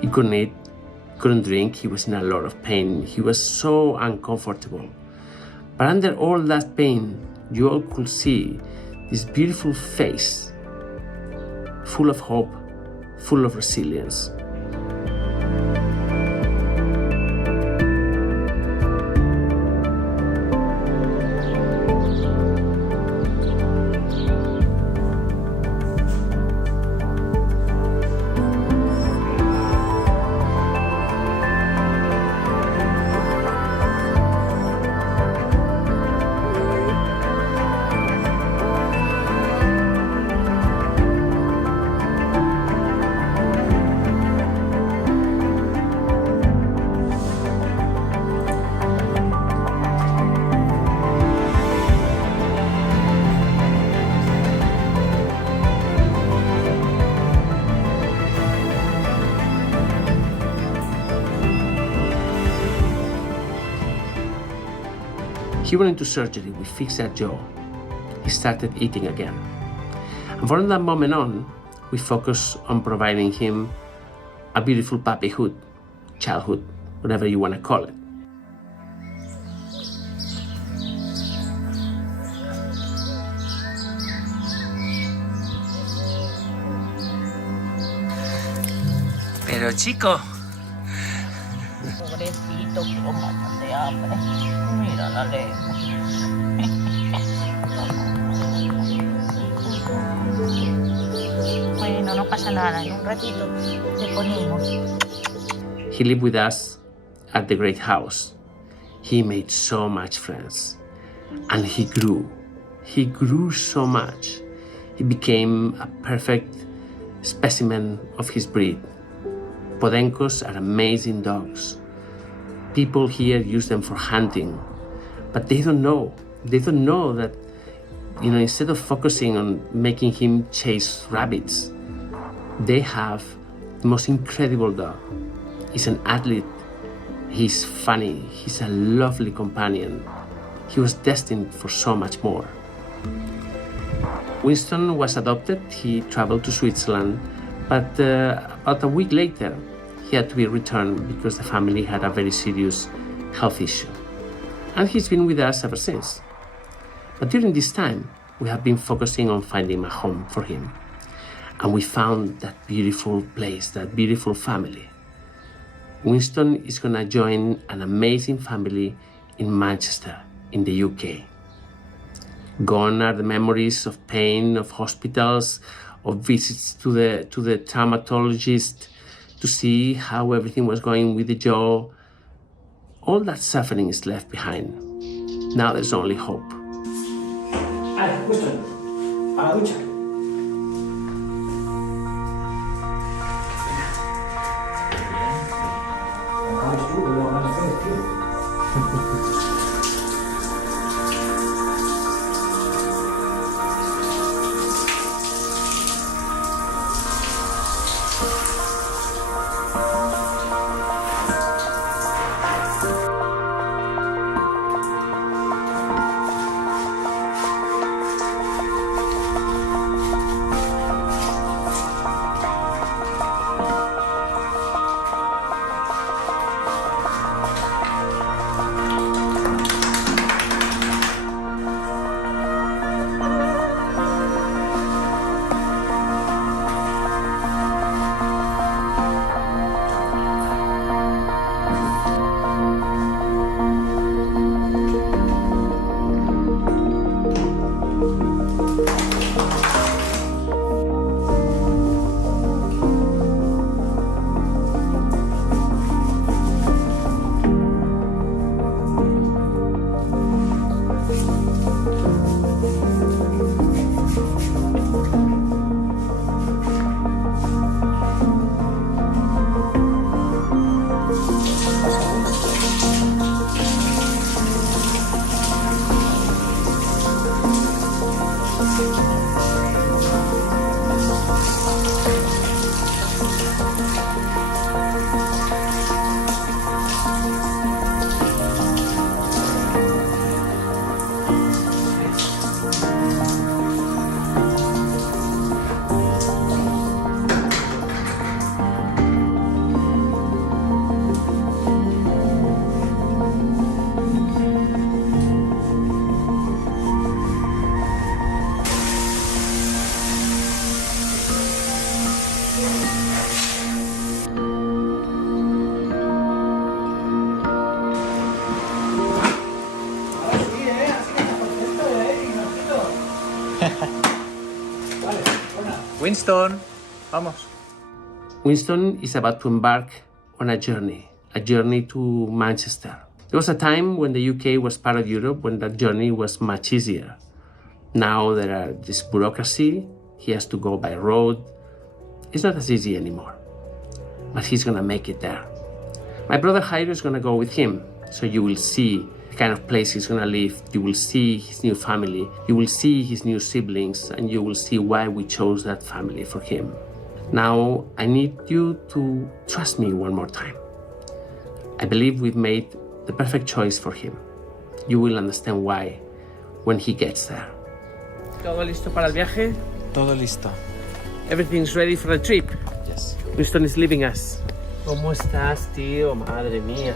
He couldn't eat, couldn't drink, he was in a lot of pain. He was so uncomfortable. But under all that pain, you all could see this beautiful face, full of hope, full of resilience. He went into surgery, we fixed that jaw. He started eating again. And from that moment on, we focused on providing him a beautiful puppyhood, childhood, whatever you want to call it. Pero chico. Pobrecito, que lo matan de hambre. Mira la lengua. Bueno, no pasa nada, en un ratito te ponemos. He lived with us at the great house. He made so much friends. And he grew. He grew so much. He became a perfect specimen of his breed. Podencos are amazing dogs. People here use them for hunting, but they don't know. They don't know that, instead of focusing on making him chase rabbits, they have the most incredible dog. He's an athlete. He's funny. He's a lovely companion. He was destined for so much more. Winston was adopted. He traveled to Switzerland, but about a week later, he had to be returned because the family had a very serious health issue. And he's been with us ever since. But during this time, we have been focusing on finding a home for him. And we found that beautiful place, that beautiful family. Winston is going to join an amazing family in Manchester, in the UK. Gone are the memories of pain, of hospitals, of visits to the traumatologist, to see how everything was going with the jaw. All that suffering is left behind. Now there's only hope. Winston, a la ducha. Winston, vamos. Winston is about to embark on a journey to Manchester. There was a time when the UK was part of Europe when that journey was much easier. Now there are this bureaucracy, he has to go by road. It's not as easy anymore, but he's gonna make it there. My brother Jairo is gonna go with him, so you will see the kind of place he's gonna live, you will see his new family, you will see his new siblings, and you will see why we chose that family for him. Now, I need you to trust me one more time. I believe we've made the perfect choice for him. You will understand why when he gets there. ¿Todo listo para el viaje? Todo listo. Everything's ready for the trip. Yes. Winston is leaving us. ¿Cómo estás, tío? Madre mía.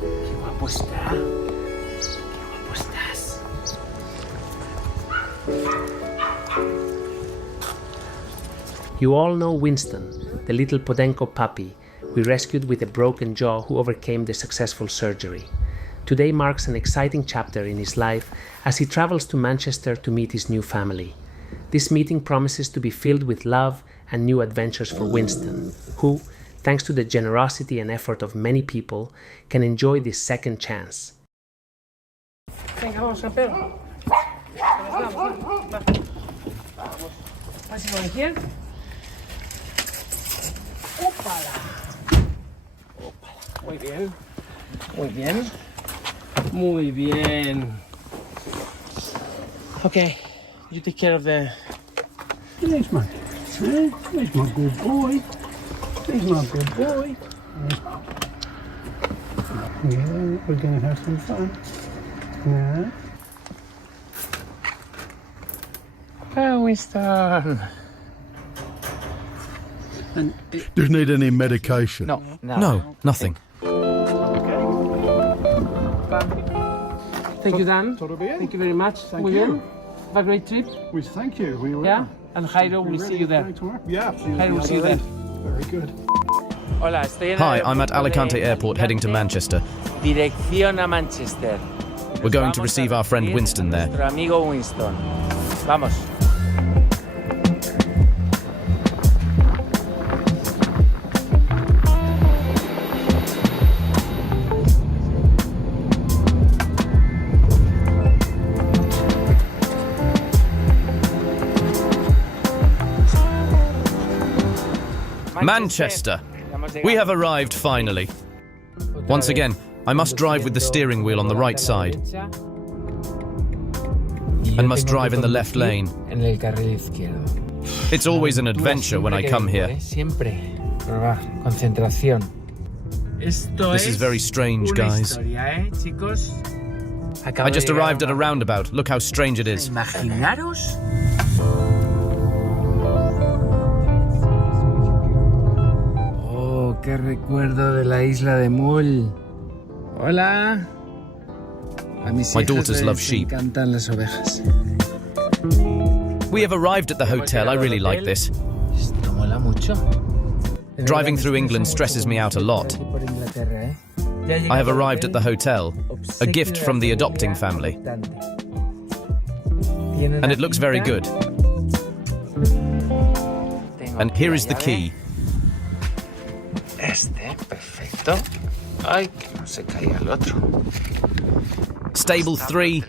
Qué guapo está. Qué guapo estás. You all know Winston, the little Podenco puppy we rescued with a broken jaw who overcame the successful surgery. Today marks an exciting chapter in his life as he travels to Manchester to meet his new family. This meeting promises to be filled with love and new adventures for Winston, who, thanks to the generosity and effort of many people, can enjoy this second chance. Venga, vamos, campeón. Vamos a here. Ópala. Muy bien. Muy bien. Muy bien. Okay, you take care of the... There's my good boy. There's my good boy. Yeah, we're gonna have some fun. Yeah. Oh, Winston. Do you need any medication? No, nothing. Thank you, Dan. Thank you very much. Thank you. Have a great trip. We thank you. We will. Yeah, and Jairo will see you there. Yeah, Jairo will see you there. Very good. Hola, estoy en Hi, el I'm at aeropuerto Alicante de Airport heading to Manchester. Dirección a Manchester. We're going to receive our friend Winston there. Nuestro amigo Winston. Vamos. Manchester! We have arrived finally. Once again, I must drive with the steering wheel on the right side. And must drive in the left lane. It's always an adventure when I come here. This is very strange, guys. I just arrived at a roundabout. Look how strange it is. Qué recuerdo de la isla de Mull. Hola. A mis My daughters love sheep. encantan las ovejas. We have arrived at the hotel. I really like this. Esto mola mucho. Driving through England stresses me out a lot. I have arrived at the hotel, a gift from the adopting family. And it looks very good. And here is the key. Perfecto. Ay, que no se caiga el otro. Stable 3.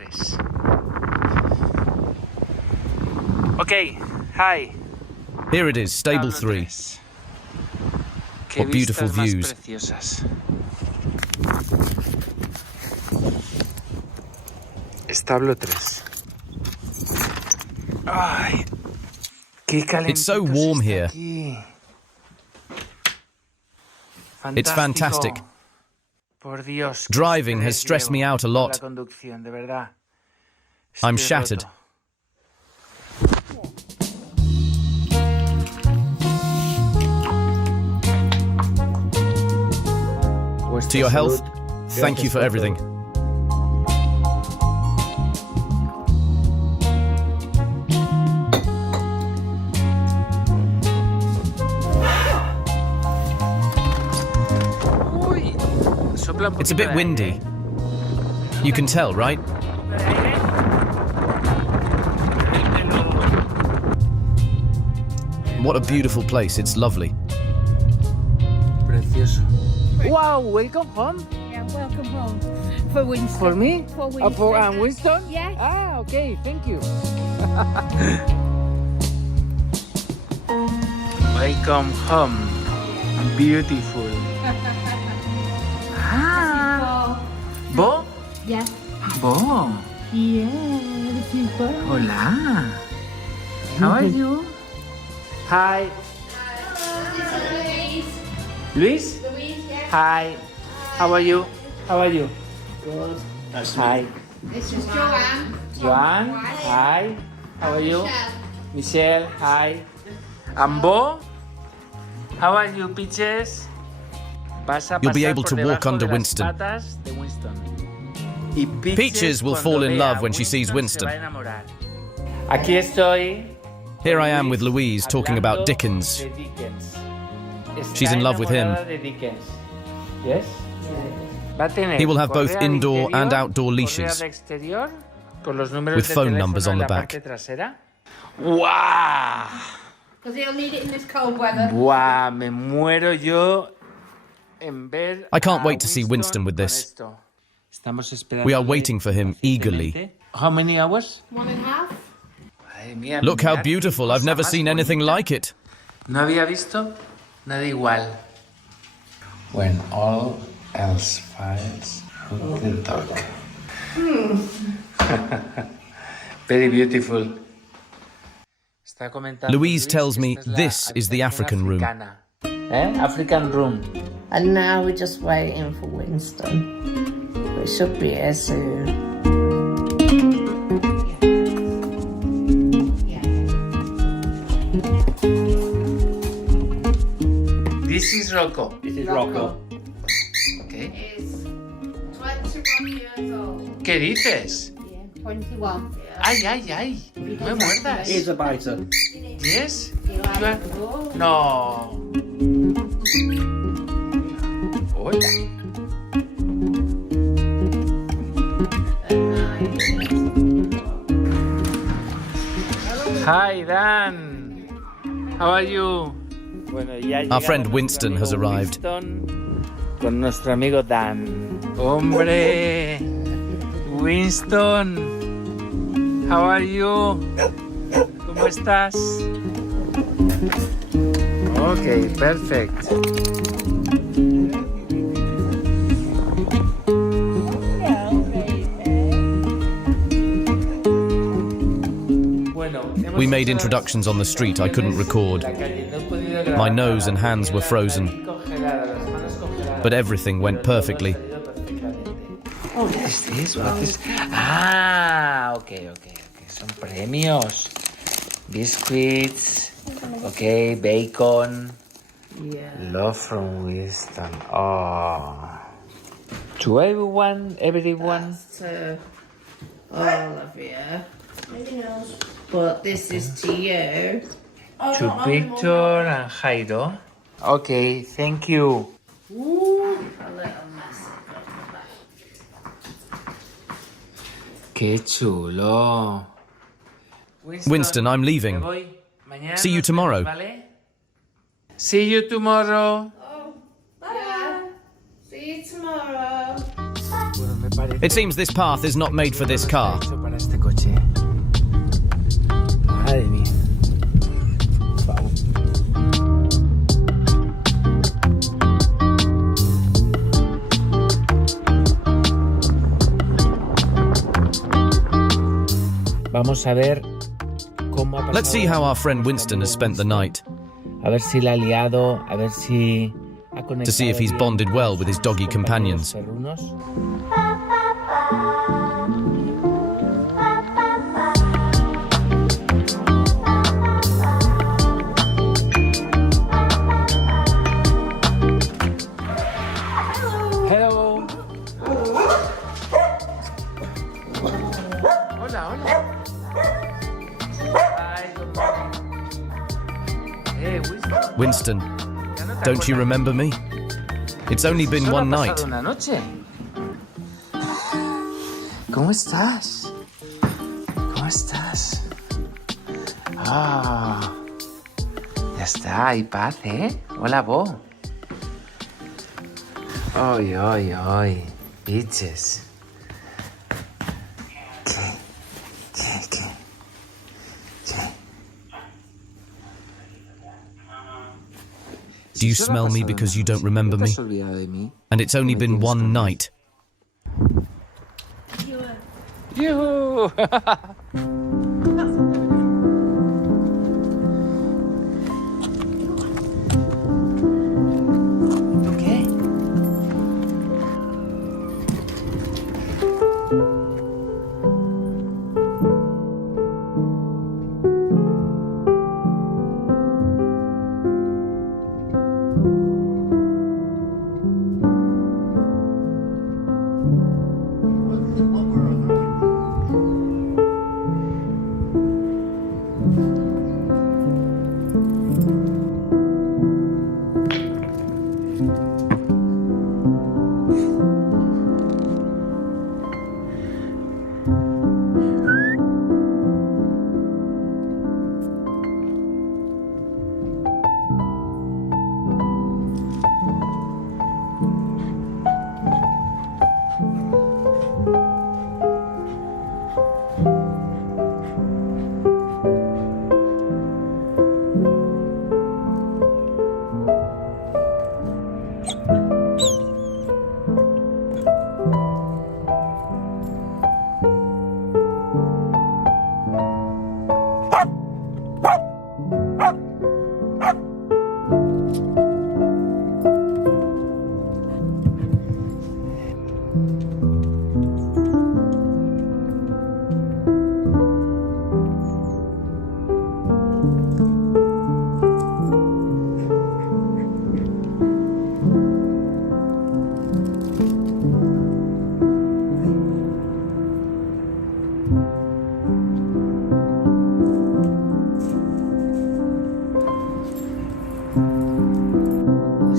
Okay, hi. Here it is, stable 3. What beautiful views. Establo 3. Ay, qué calentito. It's so warm here. Aquí. It's fantastic. Por Dios, Driving has stressed me out a lot. I'm shattered. To your health, thank you for everything. It's a bit windy. You can tell, right? What a beautiful place. It's lovely. Precioso. Wow, welcome home. Yeah, welcome home. For Winston. For me? For Winston. For Winston? Yes. Ah, okay, thank you. Welcome home. Beautiful. Ah. Bo? Yeah. Bo. Yeah, this is Bo. Hola. How are you? Hi. Luis? Hi. How are you? How are you? Good. Hi. This is Joanne. Joanne? Hi. How are you? Michelle? Hi. Ambo? How are you, Peaches? You'll be able to walk under Winston. Peaches will fall in love when she sees Winston. Aquí estoy. Here I am with Louise talking about Dickens. She's in love with him. Yes? He will have both indoor and outdoor leashes, with phone numbers on the back. ¡Wow! Because he'll need it in this cold weather. ¡Wow! Me muero yo en ver. I can't wait to see Winston with this. We are waiting for him eagerly. How many hours? 1.5. Look how beautiful. I've never seen anything like it. No había visto nada igual. When all else fails, look the dog. Very beautiful. Louise tells me this is the African room. African room. And now we're just waiting for Winston. We should be here soon. This is Rocco. This is Rocco. Okay. He's 21 years old. ¿Qué dices? Yeah, 21. Ay, ay, ay. No me muerdas. Here's a biter. Yes? You like the ball? No. Hola. Hi, Dan. How are you? Bueno, ya Our friend Winston has arrived. Con nuestro amigo Dan. Hombre, Winston. How are you? ¿Cómo estás? Okay, perfect. We made introductions on the street I couldn't record. My nose and hands were frozen. But everything went perfectly. Oh, what is this? What is... Ah, okay. Son premios. Biscuits. Okay, bacon. Yeah. Love from Winston. Oh. To everyone? That's to all of you. But this is to you. To Victor and Jairo. Okay, thank you. Ooh, a little message. Qué chulo. Winston, I'm leaving. See you tomorrow. See you tomorrow. Oh, bye. See you tomorrow. It seems this path is not made for this car. Madre mía. Vamos a ver cómo ha pasado. Let's see how our friend Winston has spent the night. A ver si la ha liado, a ver si ha conectado. To see if he's bonded well with his doggy companions. Hello. Hola. Hi, good morning. Hey, Winston, don't you remember me? It's only been one night. Una noche. ¿Cómo estás? ¿Cómo estás? Ah, Ya está, hay paz, ¿eh? Hola, Bo. Ay, ay, ay. Bitches. ¿Qué? Do you smell me because you don't remember me? And it's only been one night. Yoo-hoo!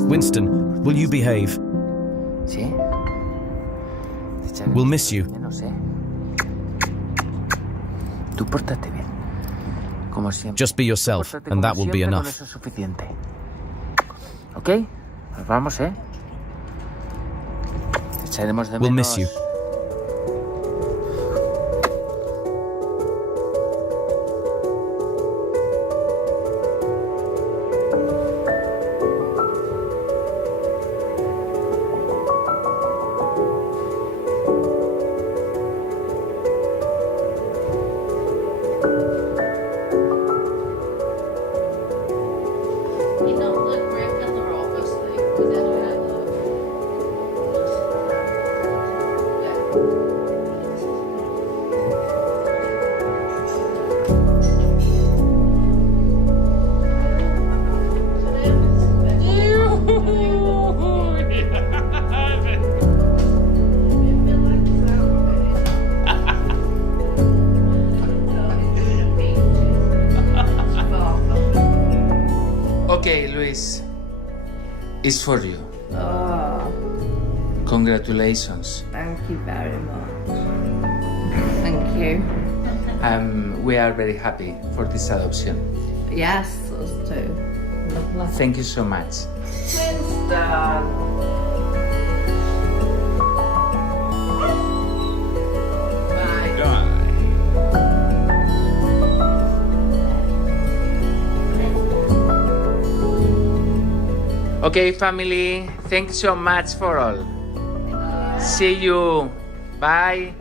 Winston, will you behave? ¿Sí? We'll miss you. No sé. Tú pórtate bien. Como siempre. Just be yourself, Pórtate and como that will be siempre, con enough. eso es suficiente. ¿Ok? Nos vamos, ¿eh? Te echaremos de menos. We'll miss you. Okay, Luis, it's for you. Oh, Congratulations. thank you very much. Thank you. We are very happy for this adoption. Yes, us too. Lovely. Thank you so much. Winston. Okay, family, thank you so much for all. See you. Bye.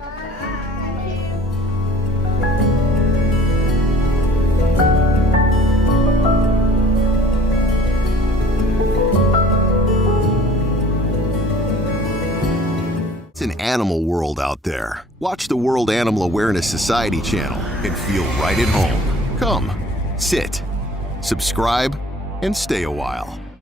It's an animal world out there. Watch the World Animal Awareness Society channel and feel right at home. Come, sit, subscribe, and stay a while.